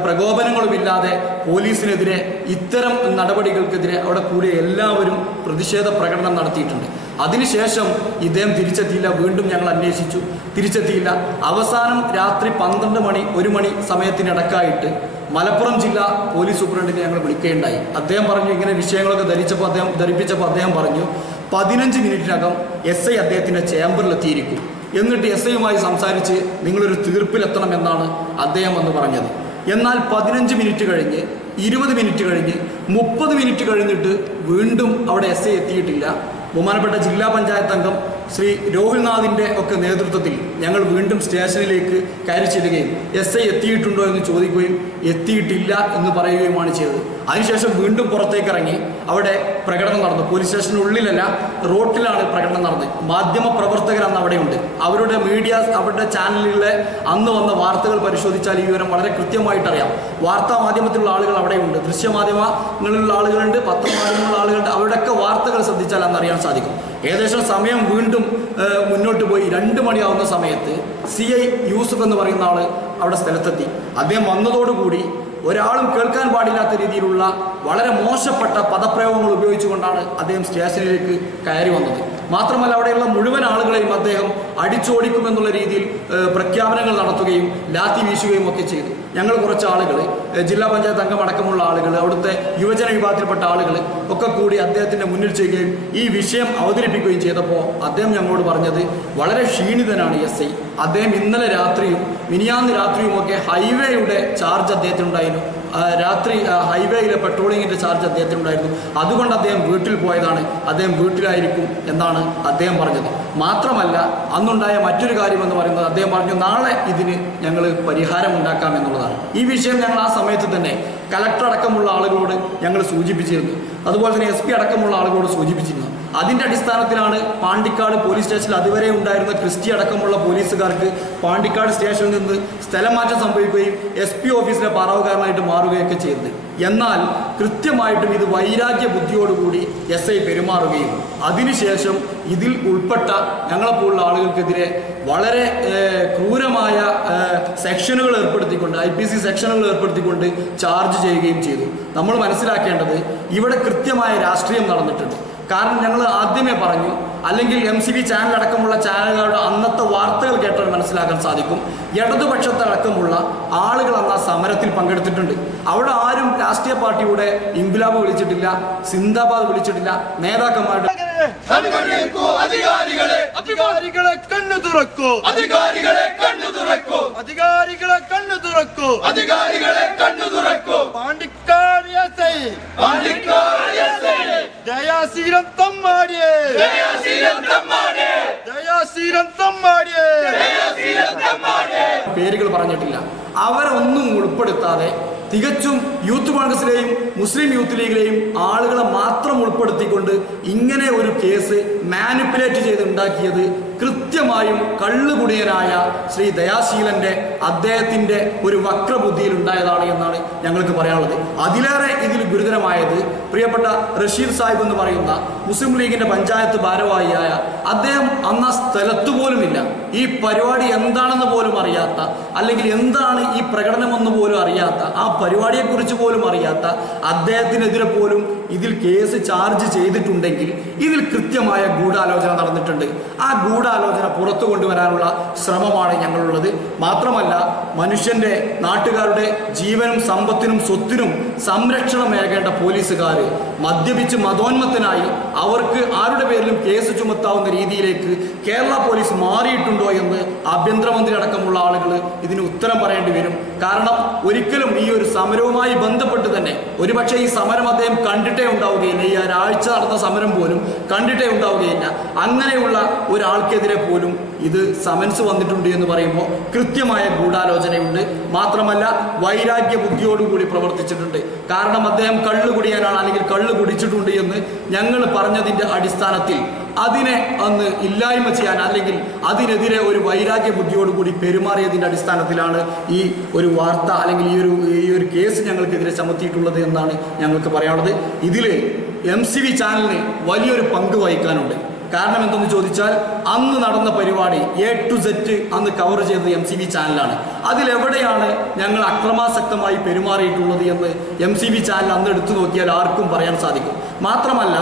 പ്രകോപനങ്ങളുമില്ലാതെ പോലീസിനെതിരെ ഇത്തരം നടപടികൾക്കെതിരെ അവിടെ കൂടിയ എല്ലാവരും പ്രതിഷേധ പ്രകടനം നടത്തിയിട്ടുണ്ട്. അതിനുശേഷം ഇദ്ദേഹം തിരിച്ചെത്തിയില്ല. വീണ്ടും ഞങ്ങൾ അന്വേഷിച്ചു, തിരിച്ചെത്തിയില്ല. അവസാനം രാത്രി 12 മണി 1 മണി സമയത്തിനിടക്കായിട്ട് മലപ്പുറം ജില്ലാ പോലീസ് സൂപ്രണ്ടിനെ ഞങ്ങൾ വിളിക്കുകയുണ്ടായി. അദ്ദേഹം പറഞ്ഞു, ഇങ്ങനെ വിഷയങ്ങളൊക്കെ ധരിപ്പിച്ചപ്പോൾ അദ്ദേഹം പറഞ്ഞു 15 മിനിറ്റിനകം SI അദ്ദേഹത്തിൻ്റെ ചേംബറിലെത്തിയിരിക്കും, എന്നിട്ട് SIയുമായി സംസാരിച്ച് നിങ്ങളൊരു തീർപ്പിലെത്തണമെന്നാണ് അദ്ദേഹം വന്ന് പറഞ്ഞത്. എന്നാൽ 15 മിനിറ്റ് കഴിഞ്ഞ് 20 മിനിറ്റ് കഴിഞ്ഞ് 30 മിനിറ്റ് കഴിഞ്ഞിട്ട് വീണ്ടും അവിടെ SI എത്തിയിട്ടില്ല. ബഹുമാനപ്പെട്ട ജില്ലാ പഞ്ചായത്ത് അംഗം ശ്രീ രോഹിൽനാഥിൻ്റെ ഒക്കെ നേതൃത്വത്തിൽ ഞങ്ങൾ വീണ്ടും സ്റ്റേഷനിലേക്ക് കയറി ചെല്ലുകയും SI എത്തിയിട്ടുണ്ടോ എന്ന് ചോദിക്കുകയും എത്തിയിട്ടില്ല എന്ന് പറയുകയുമാണ് ചെയ്തത്. അതിനുശേഷം വീണ്ടും പുറത്തേക്ക് ഇറങ്ങി അവിടെ പ്രകടനം നടന്നു. പോലീസ് സ്റ്റേഷനുള്ളിലല്ല, റോട്ടിലാണ് പ്രകടനം നടന്നത്. മാധ്യമ പ്രവർത്തകർ അന്ന് അവിടെയുണ്ട്. അവരുടെ അവരുടെ ചാനലുകളിലെ അന്ന് വന്ന വാർത്തകൾ പരിശോധിച്ചാൽ ഈ വിവരം വളരെ കൃത്യമായിട്ടറിയാം. വാർത്താ മാധ്യമത്തിലുള്ള ആളുകൾ അവിടെയുണ്ട്, ദൃശ്യമാധ്യമങ്ങളിലുള്ള ആളുകളുണ്ട്, പത്രമാധ്യമങ്ങളിലുള്ള ആളുകളുണ്ട്. അവരുടെയൊക്കെ വാർത്തകൾ ശ്രദ്ധിച്ചാൽ അന്നറിയാൻ സാധിക്കും. ഏകദേശം സമയം വീണ്ടും മുന്നോട്ട് പോയി 2 മണിയാവുന്ന സമയത്ത് CI യൂസുഫ് എന്ന് പറയുന്ന ആൾ അവിടെ സ്ഥലത്തെത്തി. അദ്ദേഹം വന്നതോടുകൂടി ഒരാളും കേൾക്കാൻ പാടില്ലാത്ത രീതിയിലുള്ള വളരെ മോശപ്പെട്ട പദപ്രയോഗങ്ങൾ ഉപയോഗിച്ചുകൊണ്ടാണ് അദ്ദേഹം സ്റ്റേഷനിലേക്ക് കയറി വന്നത്. മാത്രമല്ല അവിടെയുള്ള മുഴുവൻ ആളുകളെയും അദ്ദേഹം അടിച്ചോടിക്കുമെന്നുള്ള രീതിയിൽ പ്രഖ്യാപനങ്ങൾ നടത്തുകയും ലാത്തി വീശുകയും ഒക്കെ ചെയ്തു. ഞങ്ങൾ കുറച്ച് ആളുകൾ, ജില്ലാ പഞ്ചായത്ത് അംഗം അടക്കമുള്ള ആളുകൾ, അവിടുത്തെ യുവജന വിഭാഗത്തിൽപ്പെട്ട ആളുകൾ ഒക്കെ കൂടി അദ്ദേഹത്തിൻ്റെ മുന്നിൽ ചെയ്യുകയും ഈ വിഷയം അവതരിപ്പിക്കുകയും ചെയ്തപ്പോൾ അദ്ദേഹം ഞങ്ങളോട് പറഞ്ഞത് വളരെ ക്ഷീണിതനാണ് SI. അദ്ദേഹം ഇന്നലെ രാത്രിയും മിനിയാന്ന് രാത്രിയുമൊക്കെ ഹൈവേയുടെ ചാർജ് അദ്ദേഹത്തിനുണ്ടായിരുന്നു. രാത്രി ഹൈവേയിലെ പെട്രോളിങ്ങിൻ്റെ ചാർജ് അദ്ദേഹത്തിനുണ്ടായിരുന്നു. അതുകൊണ്ട് അദ്ദേഹം വീട്ടിൽ പോയതാണ്, അദ്ദേഹം വീട്ടിലായിരിക്കും എന്നാണ് അദ്ദേഹം പറഞ്ഞത്. മാത്രമല്ല അന്നുണ്ടായ മറ്റൊരു കാര്യമെന്ന് പറയുന്നത്, അദ്ദേഹം പറഞ്ഞു നാളെ ഇതിന് ഞങ്ങൾ പരിഹാരം ഉണ്ടാക്കാം എന്നുള്ളതാണ്. ഈ വിഷയം ഞങ്ങൾ ആ സമയത്ത് തന്നെ കലക്ടർ അടക്കമുള്ള ആളുകളോട് ഞങ്ങൾ സൂചിപ്പിച്ചിരുന്നു. അതുപോലെ തന്നെ SP അടക്കമുള്ള ആളുകളോട് സൂചിപ്പിച്ചിരുന്നു. അതിൻ്റെ അടിസ്ഥാനത്തിലാണ് പാണ്ടിക്കാട് പോലീസ് സ്റ്റേഷനിൽ അതുവരെ ഉണ്ടായിരുന്ന ക്രിസ്റ്റി അടക്കമുള്ള പോലീസുകാർക്ക് പാണ്ടിക്കാട് സ്റ്റേഷനിൽ നിന്ന് സ്ഥലം മാറ്റം സംഭവിക്കുകയും SP ഓഫീസിലെ പാറാവുകാരനായിട്ട് മാറുകയൊക്കെ ചെയ്തത്. എന്നാൽ കൃത്യമായിട്ടും ഇത് വൈരാഗ്യ ബുദ്ധിയോടുകൂടി SI പെരുമാറുകയും അതിനുശേഷം ഇതിൽ ഉൾപ്പെട്ട ഞങ്ങളെപ്പോലുള്ള ആളുകൾക്കെതിരെ വളരെ ക്രൂരമായ സെക്ഷനുകൾ ഏർപ്പെടുത്തിക്കൊണ്ട്, IPC സെക്ഷനുകൾ ഏർപ്പെടുത്തിക്കൊണ്ട് ചാർജ് ചെയ്യുകയും ചെയ്തു. നമ്മൾ മനസ്സിലാക്കേണ്ടത് ഇവിടെ കൃത്യമായ രാഷ്ട്രീയം നടന്നിട്ടുണ്ട്. കാരണം ഞങ്ങൾ ആദ്യമേ പറഞ്ഞു, അല്ലെങ്കിൽ MCV ചാനൽ അടക്കമുള്ള ചാനലുകളുടെ അന്നത്തെ വാർത്തകൾ കേട്ടാൽ മനസ്സിലാക്കാൻ സാധിക്കും, ഇടതുപക്ഷത്തടക്കമുള്ള ആളുകൾ അന്ന് ആ സമരത്തിൽ പങ്കെടുത്തിട്ടുണ്ട്. അവിടെ ആരും രാഷ്ട്രീയ പാർട്ടിയുടെ ഇൻക്ലാബ് വിളിച്ചിട്ടില്ല, സിന്ദാബാദ് വിളിച്ചിട്ടില്ല. നേതാക്കന്മാരുടെ അധികാരികളെ കണ്ണു തുറക്കൂ, അധികാരികളെ കണ്ണു തുറക്കൂ, അധികാരികളെ കണ്ണു തുറക്കൂ, അധികാരികളെ കണ്ണു തുറക്കൂ. Pandikkad SI, Pandikkad SI, ദയാശീലം തമ്മാടിയേ, ദയാശീലം തമ്മാടിയേ, ദയാശീലം തമ്മാടിയേ, ദയാശീലം തമ്മാടിയേ. പേരുകൾ പറഞ്ഞിട്ടില്ല. അവരൊന്നും ഉൾപ്പെടുത്താതെ തികച്ചും യൂത്ത് കോൺഗ്രസിലെയും മുസ്ലിം യൂത്ത് ലീഗിലെയും ആളുകളെ മാത്രം ഉൾപ്പെടുത്തിക്കൊണ്ട് ഇങ്ങനെ ഒരു കേസ് മാനിപ്പുലേറ്റ് ചെയ്തുണ്ടാക്കിയത് കൃത്യമായും കള്ളുകുടിയനായ ശ്രീ ദയാശീലൻ്റെ അദ്ദേഹത്തിൻ്റെ ഒരു വക്രബുദ്ധിയിൽ ഉണ്ടായതാണ് എന്നാണ് ഞങ്ങൾക്ക് പറയാനുള്ളത്. അതിലേറെ ഇതിൽ ഗുരുതരമായത് പ്രിയപ്പെട്ട റഷീദ് സാഹിബ് എന്ന് പറയുന്ന മുസ്ലിം ലീഗിൻ്റെ പഞ്ചായത്ത് ഭാരവാഹിയായ അദ്ദേഹം അന്ന് ആ സ്ഥലത്ത് പോലുമില്ല. ഈ പരിപാടി എന്താണെന്ന് പോലും അറിയാത്ത, അല്ലെങ്കിൽ എന്താണ് ഈ പ്രകടനമെന്ന് പോലും അറിയാത്ത, ആ പരിപാടിയെക്കുറിച്ച് പോലും അറിയാത്ത അദ്ദേഹത്തിനെതിരെ പോലും ഇതിൽ കേസ് ചാർജ് ചെയ്തിട്ടുണ്ടെങ്കിൽ ഇതിൽ കൃത്യമായ ഗൂഢാലോചന നടന്നിട്ടുണ്ട്. ആ ഗൂഢാലോചന പുറത്തു കൊണ്ടുവരാനുള്ള ശ്രമമാണ് ഞങ്ങളുള്ളത്. മാത്രമല്ല മനുഷ്യൻ്റെ, നാട്ടുകാരുടെ ജീവനും സമ്പത്തിനും സ്വത്തിനും സംരക്ഷണമേകേണ്ട പോലീസുകാർ മദ്യപിച്ച് മതോന്മത്തനായി അവർക്ക് ആരുടെ പേരിലും കേസ് ചുമത്താവുന്ന രീതിയിലേക്ക് കേരള പോലീസ് മാറിയിട്ടുണ്ടോ എന്ന് ആഭ്യന്തരമന്ത്രി അടക്കമുള്ള ആളുകൾ ഇതിന് ഉത്തരം പറയേണ്ടി വരും. കാരണം ഒരിക്കലും ഈ ഒരു സമരവുമായി ബന്ധപ്പെട്ട് തന്നെ ഒരുപക്ഷെ ഈ സമരം അദ്ദേഹം കണ്ടിട്ടേ ഉണ്ടാവുകയില്ല, ഈ ഒരാഴ്ച നടന്ന സമരം പോലും കണ്ടിട്ടേ ഉണ്ടാവുകയില്ല. അങ്ങനെയുള്ള ഒരാൾക്കെതിരെ ഭാര്യക്കെതിരെ പോലും ഇത് സമൻസ് വന്നിട്ടുണ്ട് എന്ന് പറയുമ്പോൾ കൃത്യമായ ഗൂഢാലോചനയുണ്ട്. മാത്രമല്ല വൈരാഗ്യ ബുദ്ധിയോടുകൂടി പ്രവർത്തിച്ചിട്ടുണ്ട്. കാരണം അദ്ദേഹം കള്ള് കുടിയാനാണ് അല്ലെങ്കിൽ കള്ള് കുടിച്ചിട്ടുണ്ട് എന്ന് ഞങ്ങൾ പറഞ്ഞതിൻ്റെ അടിസ്ഥാനത്തിൽ അതിനെ അന്ന് ഇല്ലായ്മ ചെയ്യാൻ അല്ലെങ്കിൽ അതിനെതിരെ ഒരു വൈരാഗ്യ ബുദ്ധിയോടുകൂടി പെരുമാറിയതിൻ്റെ അടിസ്ഥാനത്തിലാണ് ഈ ഒരു വാർത്ത അല്ലെങ്കിൽ ഈ ഒരു കേസ് ഞങ്ങൾക്കെതിരെ ചുമത്തിയിട്ടുള്ളത് എന്നാണ് ഞങ്ങൾക്ക് പറയാനുള്ളത്. ഇതിൽ MCV ചാനലിന് വലിയൊരു പങ്ക് വഹിക്കാനുണ്ട്. കാരണം എന്തെന്ന് ചോദിച്ചാൽ അന്ന് നടന്ന പരിപാടി A to Z അന്ന് കവർ ചെയ്തത് MCV ചാനലാണ്. അതിലെവിടെയാണ് ഞങ്ങൾ അക്രമാസക്തമായി പെരുമാറിയിട്ടുള്ളത് എന്ന് MCV ചാനൽ അന്ന് എടുത്തു നോക്കിയാൽ ആർക്കും പറയാൻ സാധിക്കും. മാത്രമല്ല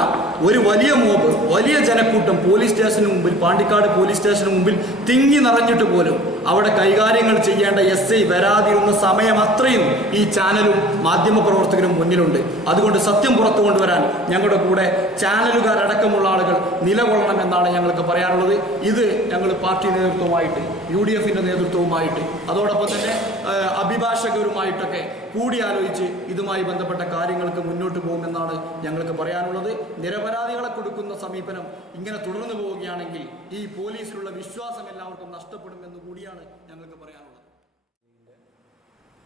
ഒരു വലിയ മോബ്, വലിയ ജനക്കൂട്ടം പോലീസ് സ്റ്റേഷന് മുമ്പിൽ, പാണ്ടിക്കാട് പോലീസ് സ്റ്റേഷന് മുമ്പിൽ തിങ്ങി നിറഞ്ഞിട്ട് പോലും അവിടെ കൈകാര്യങ്ങൾ ചെയ്യേണ്ട SI വരാതിരുന്ന സമയം അത്രയും ഈ ചാനലും മാധ്യമപ്രവർത്തകരും മുന്നിലുണ്ട്. അതുകൊണ്ട് സത്യം പുറത്തു കൊണ്ടുവരാൻ ഞങ്ങളുടെ കൂടെ ചാനലുകാരടക്കമുള്ള ആളുകൾ നിലകൊള്ളണം എന്നാണ് ഞങ്ങൾക്ക് പറയാനുള്ളത്. ഇത് ഞങ്ങൾ പാർട്ടി നേതൃത്വവുമായിട്ട്, UDFന്റെ നേതൃത്വവുമായിട്ട്, അതോടൊപ്പം തന്നെ അഭിഭാഷകരുമായിട്ടൊക്കെ കൂടിയാലോചിച്ച് ഇതുമായി ബന്ധപ്പെട്ട കാര്യങ്ങൾക്ക് മുന്നോട്ട് പോകുമെന്നാണ് ഞങ്ങൾക്ക് പറയാനുള്ളത്. നിരപരാധികളെ കൊടുക്കുന്ന സമീപനം ഇങ്ങനെ തുടർന്നു പോവുകയാണെങ്കിൽ ഈ പോലീസിലുള്ള വിശ്വാസം എല്ലാവർക്കും നഷ്ടപ്പെടുമെന്ന് കൂടിയാണ് ഞങ്ങൾക്ക് പറയാനുള്ളത്.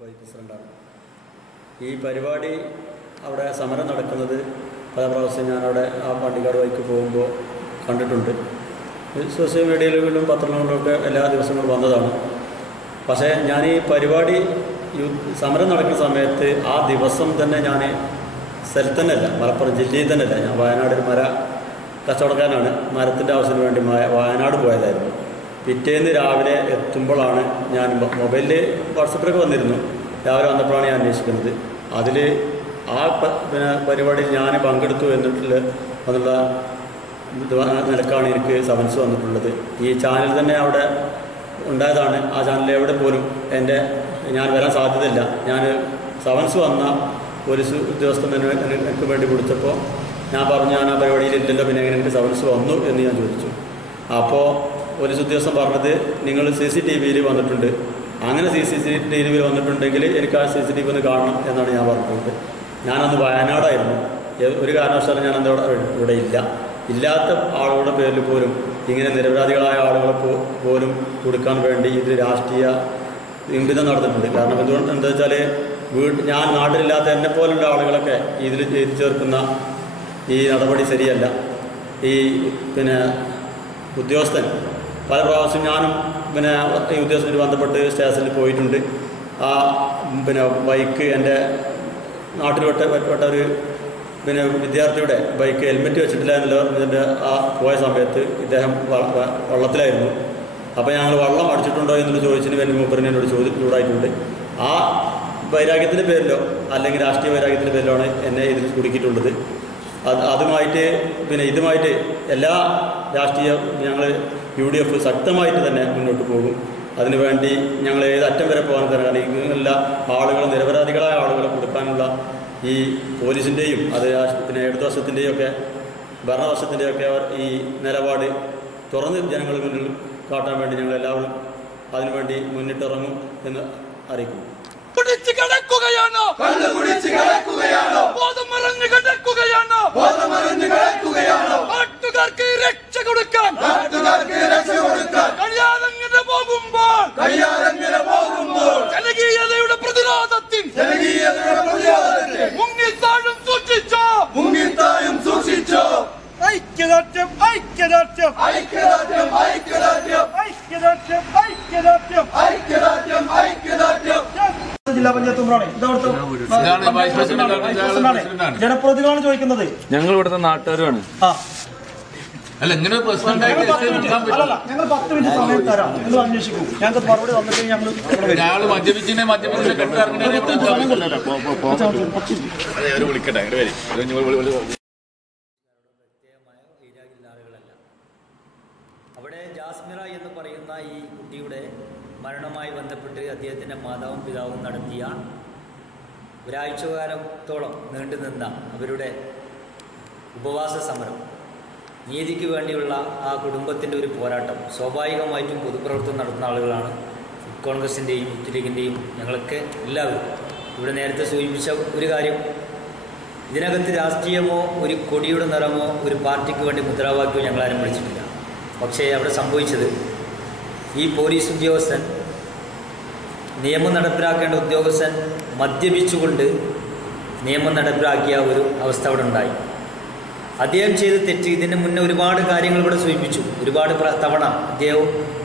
വൈസ് പ്രസിഡന്റാണ്. ഈ പരിപാടി അവിടെ സമരം നടക്കുന്നത് പല പ്രാവശ്യം ഞാനവിടെ ആ പാണ്ടിക്കാട് വഴിക്ക് പോകുമ്പോൾ കണ്ടിട്ടുണ്ട്. സോഷ്യൽ മീഡിയയിലും പത്രങ്ങളിലൊക്കെ എല്ലാ ദിവസങ്ങളും വന്നതാണ്. പക്ഷേ ഞാൻ ഈ പരിപാടി സമരം നടക്കുന്ന സമയത്ത് ആ ദിവസം തന്നെ ഞാൻ സ്ഥലത്ത് തന്നെയല്ല, മലപ്പുറം ജില്ലയിൽ തന്നെയല്ല, ഞാൻ വയനാട് ഒരു മര കച്ചവടക്കാരനാണ്. മരത്തിൻ്റെ ആവശ്യത്തിന് വേണ്ടി വയനാട് പോയതായിരുന്നു. പിറ്റേന്ന് രാവിലെ എത്തുമ്പോഴാണ് ഞാൻ മൊബൈലിൽ വാട്സപ്പിലൊക്കെ വന്നിരുന്നു. രാവിലെ വന്നപ്പോഴാണ് ഞാൻ അന്വേഷിക്കുന്നത്. അതിൽ ആ പരിപാടിയിൽ ഞാൻ പങ്കെടുത്തു എന്നുള്ള നിലക്കാണ് എനിക്ക് സമൻസ് വന്നിട്ടുള്ളത്. ഈ ചാനൽ തന്നെ അവിടെ ഉണ്ടായതാണ്. ആ ചാനൽ എവിടെ പോലും ഞാൻ വരാൻ സാധ്യതയില്ല. ഞാൻ സമൻസ് വന്ന പോലീസ് ഉദ്യോഗസ്ഥൻ എനിക്ക് വേണ്ടി വിളിച്ചപ്പോൾ ഞാൻ പറഞ്ഞു ഞാൻ ആ പരിപാടിയിൽ ഇല്ലല്ലോ, പിന്നെ എങ്ങനെ എനിക്ക് സമൻസ് വന്നു എന്ന് ഞാൻ ചോദിച്ചു. അപ്പോൾ പോലീസ് ഉദ്യോഗസ്ഥൻ പറഞ്ഞത് നിങ്ങൾ CCTVയിൽ വന്നിട്ടുണ്ട്, അങ്ങനെ CCTVയിൽ വന്നിട്ടുണ്ടെങ്കിൽ എനിക്ക് ആ CCTV ഒന്ന് കാണണം എന്നാണ് ഞാൻ പറഞ്ഞിട്ടുണ്ട്. ഞാനന്ന് വയനാടായിരുന്നു. ഒരു കാരണവശാലും ഞാൻ ഇവിടെ ഇല്ലാത്ത ആളുകളുടെ പേരിൽ പോലും ഇങ്ങനെ നിരപരാധികളായ ആളുകളെ പോലും കൊടുക്കാൻ വേണ്ടി ഇത് രാഷ്ട്രീയ ഇംഗിതം നടന്നിട്ടുണ്ട്. കാരണം എന്താ വെച്ചാൽ ഞാൻ നാട്ടിലില്ലാത്ത എന്നെ പോലുള്ള ആളുകളൊക്കെ ഇതിൽ ചെയ്തു ചേർക്കുന്ന ഈ നടപടി ശരിയല്ല. ഈ ഉദ്യോഗസ്ഥൻ പല പ്രാവശ്യം ഞാനും ഈ ഉദ്യോഗസ്ഥന് ബന്ധപ്പെട്ട് സ്റ്റേഷനിൽ പോയിട്ടുണ്ട്. ആ ബൈക്ക് എൻ്റെ നാട്ടിൽ പെട്ട ഒരു വിദ്യാർത്ഥിയുടെ ബൈക്ക് ഹെൽമെറ്റ് വെച്ചിട്ടില്ല ഇതിൻ്റെ ആ പോയ സമയത്ത് ഇദ്ദേഹം വള്ളത്തിലായിരുന്നു. അപ്പോൾ ഞങ്ങൾ വള്ളം അടിച്ചിട്ടുണ്ടോ എന്ന് ചോദിച്ചതിന് വേണ്ടി മൂപ്പറിനെ എന്നോട് ചൂടായിട്ടുണ്ട്. ആ വൈരാഗ്യത്തിൻ്റെ പേരിലോ അല്ലെങ്കിൽ രാഷ്ട്രീയ വൈരാഗ്യത്തിൻ്റെ പേരിലാണ് എന്നെ ഇതിൽ കുടുക്കിയിട്ടുള്ളത്. അതുമായിട്ട് ഇതുമായിട്ട് എല്ലാ രാഷ്ട്രീയ ഞങ്ങൾ UDF ശക്തമായിട്ട് തന്നെ മുന്നോട്ട് പോകും. അതിനുവേണ്ടി ഞങ്ങൾ ഏതറ്റം വരെ പോകാൻ തന്നെ, കാരണം ഇങ്ങനെയുള്ള ആളുകൾ, നിരപരാധികളായ ആളുകളെ കൊടുക്കാനുള്ള ഈ പോലീസിൻ്റെയും അത് ഇടതുപക്ഷത്തിൻ്റെയും ഒക്കെ ഭരണപക്ഷത്തിൻ്റെയൊക്കെ ഈ നിലപാട് തുറന്ന് ജനങ്ങൾക്ക് മുന്നിൽ കാട്ടാൻ വേണ്ടി ഞങ്ങൾ എല്ലാവരും അതിനുവേണ്ടി മുന്നിട്ടിറങ്ങും എന്ന് അറിയിക്കുന്നു. രക്ഷ കൊടുക്കാൻ പോകുമ്പോൾ ജനകീയതയുടെ പ്രതിരോധത്തിൽ മുങ്ങിത്താഴും സൂക്ഷിച്ചോ. ഐക്യദാർഢ്യം ഐക്യദാർഢ്യം ഐക്യദാർഢ്യം ഐക്യദാർഢ്യം ഐക്യദാർഢ്യം ഐക്യദാർഢ്യം ഐക്യദാർഢ്യം ഐക്യദാർഢ്യം. ജില്ലാ പഞ്ചായത്ത് മെമ്പറാണ്. ജനപ്രതിനിധികളാണ് ചോദിക്കുന്നത്. ഞങ്ങൾ ഇവിടുത്തെ നാട്ടുകാരാണ്. അല്ല ഇങ്ങനെ ഞങ്ങൾ 10 മിനിറ്റ് സമയം തരാം, നിങ്ങൾ അന്വേഷിക്കും. ഞങ്ങൾക്ക് മറുപടി തന്നിട്ട് ഞങ്ങൾ മദ്യപിച്ചിനെ വിളിക്കട്ടെ. അവിടെ ജാസ്മിറ എന്ന് പറയുന്ന ഈ കുട്ടിയുടെ മരണവുമായി ബന്ധപ്പെട്ട് അദ്ദേഹത്തിൻ്റെ മാതാവും പിതാവും നടത്തിയ ഒരാഴ്ചകാലത്തോളം നീണ്ടുനിന്ന അവരുടെ ഉപവാസ സമരം, നീതിക്ക് വേണ്ടിയുള്ള ആ കുടുംബത്തിൻ്റെ ഒരു പോരാട്ടം, സ്വാഭാവികമായിട്ടും പൊതുപ്രവർത്തനം നടത്തുന്ന ആളുകളാണ് കോൺഗ്രസിൻ്റെയും യൂത്ത് ലീഗിൻ്റെയും ഞങ്ങളൊക്കെ എല്ലാവരും. ഇവിടെ നേരത്തെ സൂചിപ്പിച്ച ഒരു കാര്യം, ഇതിനകത്ത് രാഷ്ട്രീയമോ ഒരു കൊടിയുടെ നിറമോ ഒരു പാർട്ടിക്ക് വേണ്ടി മുദ്രാവാക്യമോ ഞങ്ങളാരും വിളിച്ചിട്ടില്ല. പക്ഷേ അവിടെ സംഭവിച്ചത് ഈ പോലീസ് ഉദ്യോഗസ്ഥൻ, നിയമം നടപ്പിലാക്കേണ്ട ഉദ്യോഗസ്ഥൻ മദ്യപിച്ചുകൊണ്ട് നിയമം നടപ്പിലാക്കിയ ഒരു അവസ്ഥ അവിടെ ഉണ്ടായി. അദ്ദേഹം ചെയ്ത് തെറ്റ് ഇതിന് മുന്നേ ഒരുപാട് കാര്യങ്ങൾ ഇവിടെ സൂചിപ്പിച്ചു. ഒരുപാട് തവണ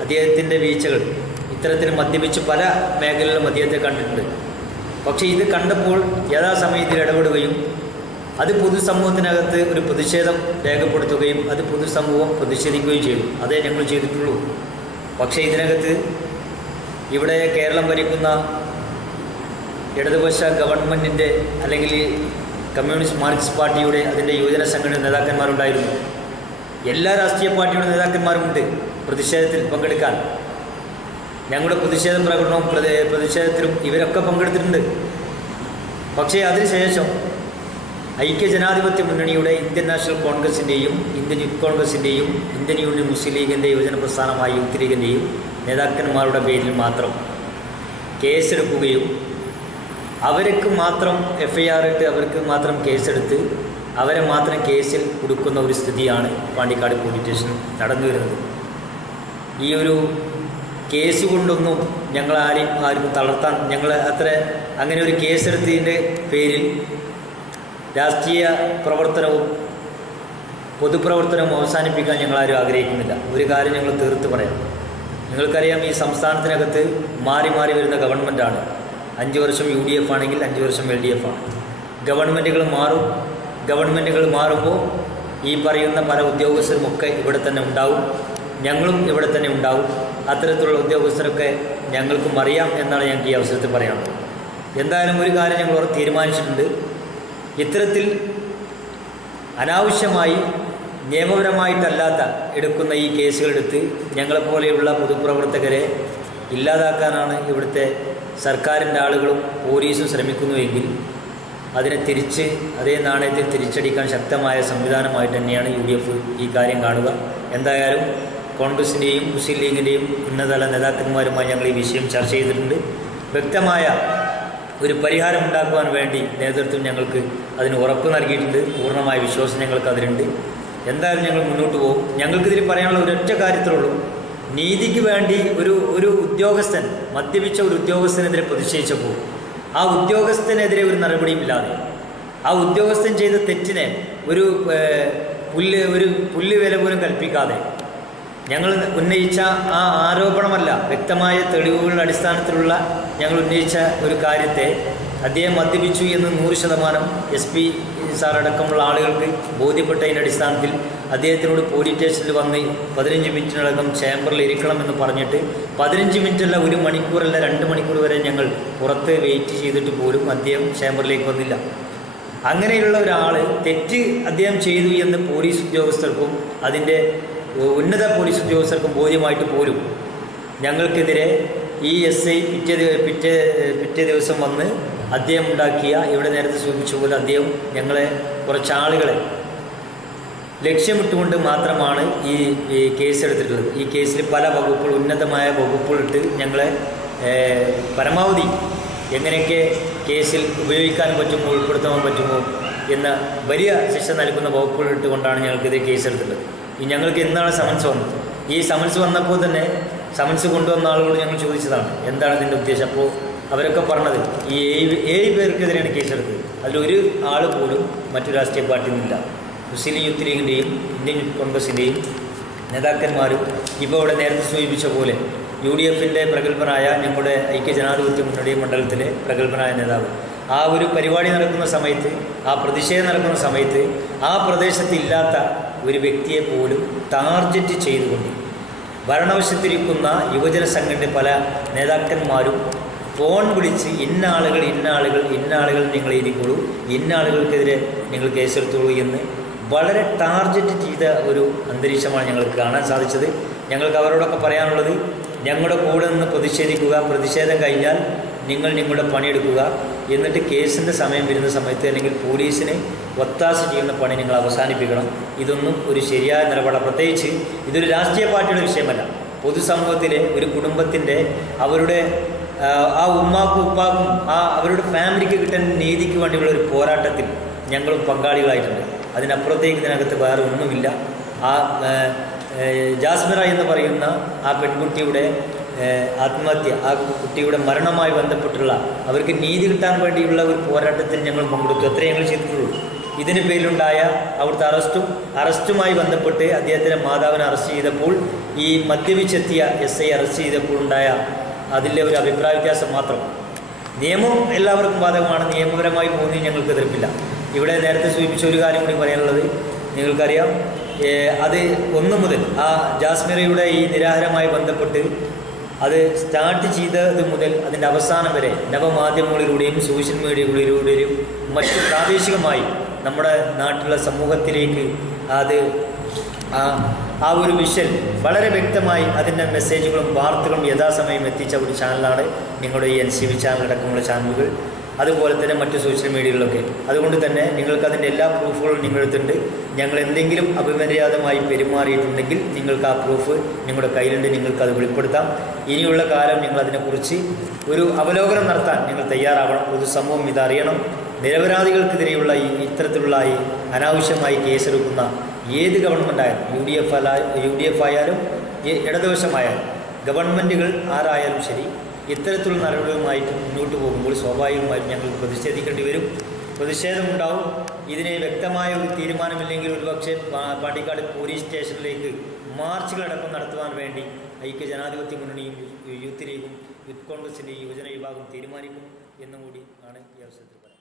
അദ്ദേഹത്തിൻ്റെ വീഴ്ചകൾ ഇത്തരത്തിൽ മദ്യപിച്ച് പല മേഖലകളിലും അദ്ദേഹത്തെ കണ്ടിട്ടുണ്ട്. പക്ഷേ ഇത് കണ്ടപ്പോൾ യഥാസമയത്തിൽ ഇടപെടുകയും അത് പൊതുസമൂഹത്തിനകത്ത് ഒരു പ്രതിഷേധം രേഖപ്പെടുത്തുകയും അത് പൊതുസമൂഹം പ്രതിഷേധിക്കുകയും ചെയ്തു. അതേ ഞങ്ങൾ ചെയ്തിട്ടുള്ളൂ. പക്ഷേ ഇതിനകത്ത് ഇവിടെ കേരളം ഭരിക്കുന്ന ഇടതുപക്ഷ ഗവൺമെൻറ്റിൻ്റെ അല്ലെങ്കിൽ കമ്മ്യൂണിസ്റ്റ് മാർക്സിസ്റ്റ് പാർട്ടിയുടെ അതിൻ്റെ യുവജന സംഘടന നേതാക്കന്മാരുണ്ടായിരുന്നു. എല്ലാ രാഷ്ട്രീയ പാർട്ടിയുടെ നേതാക്കന്മാരുമുണ്ട് പ്രതിഷേധത്തിൽ പങ്കെടുക്കാൻ. ഞങ്ങളുടെ പ്രതിഷേധ പ്രകടനവും പ്രതിഷേധത്തിലും ഇവരൊക്കെ പങ്കെടുത്തിട്ടുണ്ട്. പക്ഷേ അതിനുശേഷം ഐക്യജനാധിപത്യ മുന്നണിയുടെ ഇന്ത്യൻ നാഷണൽ കോൺഗ്രസിൻ്റെയും ഇന്ത്യൻ യൂത്ത് കോൺഗ്രസിൻ്റെയും ഇന്ത്യൻ യൂണിയൻ മുസ്ലിം ലീഗിൻ്റെ യുവജന പ്രസ്ഥാനമായ യൂത്ത് ലീഗിൻ്റെയും നേതാക്കന്മാരുടെ പേരിൽ മാത്രം കേസെടുക്കുകയും അവർക്ക് മാത്രം FIR ഇട്ട് അവർക്ക് മാത്രം കേസെടുത്ത് അവരെ മാത്രം കേസിൽ കൊടുക്കുന്ന ഒരു സ്ഥിതിയാണ് പാണ്ടിക്കാട് പോലീസ് സ്റ്റേഷൻ നടന്നു വരുന്നത്. ഈ ഒരു കേസ് കൊണ്ടൊന്നും ഞങ്ങൾ ആർക്കും തളർത്താൻ അങ്ങനെ ഒരു കേസെടുത്തതിൻ്റെ പേരിൽ രാഷ്ട്രീയ പ്രവർത്തനവും പൊതുപ്രവർത്തനവും അവസാനിപ്പിക്കാൻ ഞങ്ങളാരും ആഗ്രഹിക്കുന്നില്ല. ഒരു കാര്യം ഞങ്ങൾ തീർത്ത് പറയാം. നിങ്ങൾക്കറിയാം, ഈ സംസ്ഥാനത്തിനകത്ത് മാറി മാറി വരുന്ന ഗവൺമെൻറ്റാണ്. 5 വർഷം UDF ആണെങ്കിൽ 5 വർഷം LDF ആണ്. ഗവൺമെൻറ്റുകൾ മാറും. ഗവൺമെൻറ്റുകൾ മാറുമ്പോൾ ഈ പറയുന്ന പല ഉദ്യോഗസ്ഥരുമൊക്കെ ഇവിടെ തന്നെ ഉണ്ടാവും. ഞങ്ങളും ഇവിടെ തന്നെ ഉണ്ടാവും. അത്തരത്തിലുള്ള ഉദ്യോഗസ്ഥരൊക്കെ ഞങ്ങൾക്കും അറിയാം എന്നാണ് ഞങ്ങൾക്ക് ഈ അവസരത്തിൽ പറയാനുള്ളത്. എന്തായാലും ഒരു കാര്യം ഞങ്ങൾ തീരുമാനിച്ചിട്ടുണ്ട്. ഇത്തരത്തിൽ അനാവശ്യമായി നിയമപരമായിട്ടല്ലാത്ത എടുക്കുന്ന ഈ കേസുകളെടുത്ത് ഞങ്ങളെപ്പോലെയുള്ള പൊതുപ്രവർത്തകരെ ഇല്ലാതാക്കാനാണ് ഇവിടുത്തെ സർക്കാരിൻ്റെ ആളുകളും പോലീസും ശ്രമിക്കുന്നുവെങ്കിൽ അതിനെ അതേ നാണയത്തിൽ തിരിച്ചടിക്കാൻ ശക്തമായ സംവിധാനമായിട്ട് തന്നെയാണ് UDF ഈ കാര്യം കാണുക. എന്തായാലും കോൺഗ്രസിൻ്റെയും മുസ്ലിം ലീഗിൻ്റെയും ഉന്നതതല നേതാക്കന്മാരുമായി ഞങ്ങൾ ഈ വിഷയം ചർച്ച ചെയ്തിട്ടുണ്ട്. വ്യക്തമായ ഒരു പരിഹാരം ഉണ്ടാക്കുവാൻ വേണ്ടി നേതൃത്വം ഞങ്ങൾക്ക് അതിന് ഉറപ്പ് നൽകിയിട്ടുണ്ട്. പൂർണ്ണമായ വിശ്വാസം ഞങ്ങൾക്ക് അതിലുണ്ട്. എന്തായാലും ഞങ്ങൾ മുന്നോട്ട് പോകും. ഞങ്ങൾക്കിതിൽ പറയാനുള്ള ഒരൊറ്റ കാര്യത്തിലുള്ളൂ. നീതിക്ക് വേണ്ടി ഒരു ഉദ്യോഗസ്ഥൻ മദ്യപിച്ച ഒരു ഉദ്യോഗസ്ഥനെതിരെ പ്രതിഷേധിച്ചപ്പോൾ ആ ഉദ്യോഗസ്ഥനെതിരെ ഒരു നടപടിയുമില്ലാതെ ആ ഉദ്യോഗസ്ഥൻ ചെയ്ത തെറ്റിനെ ഒരു പുല്ല് വില പോലും കൽപ്പിക്കാതെ ഞങ്ങൾ ഉന്നയിച്ച ആ ആരോപണമല്ല, വ്യക്തമായ തെളിവുകളുടെ അടിസ്ഥാനത്തിലുള്ള ഞങ്ങൾ ഉന്നയിച്ച ഒരു കാര്യത്തെ അദ്ദേഹം മദ്യപിച്ചു എന്ന് 100% SP സാർ അടക്കമുള്ള ആളുകൾക്ക് ബോധ്യപ്പെട്ടതിൻ്റെ അടിസ്ഥാനത്തിൽ അദ്ദേഹത്തിനോട് പോലീസ് സ്റ്റേഷനിൽ വന്ന് 15 മിനിറ്റിനകം ചേംബറിൽ ഇരിക്കണമെന്ന് പറഞ്ഞിട്ട് 15 മിനിറ്റല്ല, 1 മണിക്കൂറല്ല, 2 മണിക്കൂർ വരെ ഞങ്ങൾ പുറത്ത് വെയിറ്റ് ചെയ്തിട്ട് പോലും അദ്ദേഹം ചേംബറിലേക്ക് വന്നില്ല. അങ്ങനെയുള്ള ഒരാൾ തെറ്റ് അദ്ദേഹം ചെയ്തു എന്ന് പോലീസ് ഉദ്യോഗസ്ഥർക്കും അതിൻ്റെ ഉന്നത പോലീസ് ഉദ്യോഗസ്ഥർക്കും ബോധ്യമായിട്ട് പോലും ഞങ്ങൾക്കെതിരെ ഈ SI പിറ്റേ ദിവസം വന്ന് അദ്ദേഹം ഉണ്ടാക്കിയ, ഇവിടെ നേരത്തെ സൂചിപ്പിച്ച പോലെ അദ്ദേഹം ഞങ്ങളെ കുറച്ചാളുകളെ ലക്ഷ്യമിട്ടുകൊണ്ട് മാത്രമാണ് ഈ കേസെടുത്തിട്ടുള്ളത്. ഈ കേസിൽ പല വകുപ്പുകൾ, ഉന്നതമായ വകുപ്പുകളിട്ട് ഞങ്ങളെ പരമാവധി എങ്ങനെയൊക്കെ കേസിൽ ഉപയോഗിക്കാൻ പറ്റുമോ, ഉൾപ്പെടുത്താൻ പറ്റുമോ എന്ന വലിയ ശിക്ഷ നൽകുന്ന വകുപ്പുകളിട്ടുകൊണ്ടാണ് ഞങ്ങൾക്കിത് കേസെടുത്തിട്ടുള്ളത്. ഞങ്ങൾക്ക് എന്നാണ് സമൻസ് വന്നത്. ഈ സമൻസ് വന്നപ്പോൾ തന്നെ സമൻസ് കൊണ്ടുവന്ന ആളുകളോട് ഞങ്ങൾ ചോദിച്ചതാണ് എന്താണ് ഇതിൻ്റെ ഉദ്ദേശം. അപ്പോൾ അവരൊക്കെ പറഞ്ഞത് ഈ 7 പേർക്കെതിരെയാണ് കേസെടുത്തത്. അതിലൊരു ആൾ പോലും മറ്റു രാഷ്ട്രീയ പാർട്ടിയിൽ നിന്നില്ല. മുസ്ലിം യൂത്ത് ലീഗിൻ്റെയും ഇന്ത്യൻ യൂത്ത് കോൺഗ്രസിൻ്റെയും നേതാക്കന്മാരും ഇപ്പോൾ ഇവിടെ നേരത്തെ സൂചിപ്പിച്ച പോലെ UDFൻ്റെ പ്രഗത്ഭനായ ഞങ്ങളുടെ ഐക്യജനാധിപത്യ മുന്നണി മണ്ഡലത്തിലെ പ്രഗത്ഭനായ നേതാവ് ആ ഒരു പരിപാടി നടക്കുന്ന സമയത്ത്, ആ പ്രതിഷേധം നടക്കുന്ന സമയത്ത് ആ പ്രദേശത്ത് ഇല്ലാത്ത ഒരു വ്യക്തിയെ പോലും ടാർഗറ്റ് ചെയ്തുകൊണ്ട് ഭരണവശത്തിരിക്കുന്ന യുവജന സംഘടന പല നേതാക്കന്മാരും ഫോൺ വിളിച്ച് ഇന്ന ആളുകൾ നിങ്ങൾ ഇരിക്കുള്ളൂ, ഇന്ന ആളുകൾക്കെതിരെ നിങ്ങൾ കേസെടുത്തോളൂ എന്ന് വളരെ ടാർഗറ്റ് ചെയ്ത ഒരു അന്തരീക്ഷമാണ് ഞങ്ങൾക്ക് കാണാൻ സാധിച്ചത്. ഞങ്ങൾക്ക് അവരോടൊക്കെ പറയാനുള്ളത്, ഞങ്ങളുടെ കൂടെ നിന്ന് പ്രതിഷേധിക്കുക, പ്രതിഷേധം കഴിഞ്ഞാൽ നിങ്ങൾ നിങ്ങളുടെ പണിയെടുക്കുക, എന്നിട്ട് കേസിൻ്റെ സമയം വരുന്ന സമയത്ത് അല്ലെങ്കിൽ പോലീസിന് ഒത്താശ ചെയ്യുന്ന പണി നിങ്ങൾ അവസാനിപ്പിക്കണം. ഇതൊന്നും ഒരു ശരിയായ നിലപാട്, പ്രത്യേകിച്ച് ഇതൊരു രാഷ്ട്രീയ പാർട്ടിയുടെ വിഷയമല്ല. പൊതുസമൂഹത്തിലെ ഒരു കുടുംബത്തിൻ്റെ അവരുടെ ആ ഉമ്മാക്കും ഉപ്പാക്കും അവരുടെ ഫാമിലിക്ക് കിട്ടുന്ന നീതിക്ക് വേണ്ടിയുള്ള ഒരു പോരാട്ടത്തിൽ ഞങ്ങളും പങ്കാളികളായിട്ടുണ്ട്. അതിനപ്പുറത്തേക്ക് ഇതിനകത്ത് വേറെ ഒന്നുമില്ല. ആ ജാസ്മിറ എന്ന് പറയുന്ന ആ പെൺകുട്ടിയുടെ ആത്മഹത്യ, ആ കുട്ടിയുടെ മരണവുമായി ബന്ധപ്പെട്ടുള്ള അവർക്ക് നീതി കിട്ടാൻ വേണ്ടിയുള്ള ഒരു പോരാട്ടത്തിൽ ഞങ്ങൾ പങ്കെടുത്തു. അത്രേ ഞങ്ങൾ ചെയ്തിട്ടുള്ളൂ. ഇതിന് പേരിലുണ്ടായ അവിടുത്തെ അറസ്റ്റുമായി ബന്ധപ്പെട്ട് അദ്ദേഹത്തിൻ്റെ മാതാവിനെ അറസ്റ്റ് ചെയ്തപ്പോൾ, ഈ മദ്യപിച്ചെത്തിയ SI അറസ്റ്റ് ചെയ്തപ്പോൾ ഉണ്ടായ അതിലെ ഒരു അഭിപ്രായ വ്യത്യാസം മാത്രം. നിയമം എല്ലാവർക്കും ബാധകമാണ്. നിയമപരമായി പോകുന്നതിന് ഞങ്ങൾക്ക് എതിർപ്പില്ല. ഇവിടെ നേരത്തെ സൂചിപ്പിച്ച ഒരു കാര്യം കൂടി പറയാനുള്ളത്, നിങ്ങൾക്കറിയാം, അത് 1 മുതൽ ആ ജാസ്മിറയുടെ ഈ നിരാഹാരമായി ബന്ധപ്പെട്ട് അത് സ്റ്റാർട്ട് ചെയ്തത് മുതൽ അതിൻ്റെ അവസാനം വരെ നവമാധ്യമങ്ങളിലൂടെയും സോഷ്യൽ മീഡിയകളിലൂടെയും മറ്റ് പ്രാദേശികമായി നമ്മുടെ നാട്ടിലുള്ള സമൂഹത്തിലേക്ക് അത് ആ ഒരു വിഷൻ വളരെ വ്യക്തമായി അതിൻ്റെ മെസ്സേജുകളും വാർത്തകളും യഥാസമയം എത്തിച്ച ഒരു ചാനലാണ് നിങ്ങളുടെ ഈ NCV ചാനലടക്കമുള്ള ചാനലുകൾ, അതുപോലെ തന്നെ മറ്റ് സോഷ്യൽ മീഡിയകളിലൊക്കെ. അതുകൊണ്ട് തന്നെ നിങ്ങൾക്കതിൻ്റെ എല്ലാ പ്രൂഫുകളും നിങ്ങളെടുത്തുണ്ട്. ഞങ്ങൾ എന്തെങ്കിലും അപമര്യാദമായി പെരുമാറിയിട്ടുണ്ടെങ്കിൽ നിങ്ങൾക്ക് ആ പ്രൂഫ് നിങ്ങളുടെ കയ്യിലുണ്ട്, നിങ്ങൾക്കത് വെളിപ്പെടുത്താം. ഇനിയുള്ള കാലം നിങ്ങളതിനെക്കുറിച്ച് ഒരു അവലോകനം നടത്താൻ നിങ്ങൾ തയ്യാറാവണം. പൊതുസമൂഹം ഇതറിയണം. നിരപരാധികൾക്കെതിരെയുള്ള ഇത്തരത്തിലുള്ള ഈ അനാവശ്യമായി കേസെടുക്കുന്ന ഏത് ഗവൺമെൻറ്റായാലും, UDF ആയാലും ഇടതുവശമായാലും, ഗവൺമെൻറ്റുകൾ ആരായാലും ശരി, ഇത്തരത്തിലുള്ള നടപടികളുമായിട്ട് മുന്നോട്ട് പോകുമ്പോൾ സ്വാഭാവികമായിട്ടും ഞങ്ങൾ പ്രതിഷേധിക്കേണ്ടി വരും. പ്രതിഷേധമുണ്ടാവും. ഇതിനെ വ്യക്തമായ ഒരു തീരുമാനമില്ലെങ്കിൽ ഒരുപക്ഷെ പാണ്ടിക്കാട് പോലീസ് സ്റ്റേഷനിലേക്ക് മാർച്ചുകളടക്കം നടത്തുവാൻ വേണ്ടി ഐക്യജനാധിപത്യ മുന്നണിയും യൂത്ത് ലീഗും യൂത്ത് കോൺഗ്രസിൻ്റെ യുവജന വിഭാഗം തീരുമാനിക്കും എന്നും കൂടി ആണ് ഈ അവസരത്തിൽ പറയുന്നത്.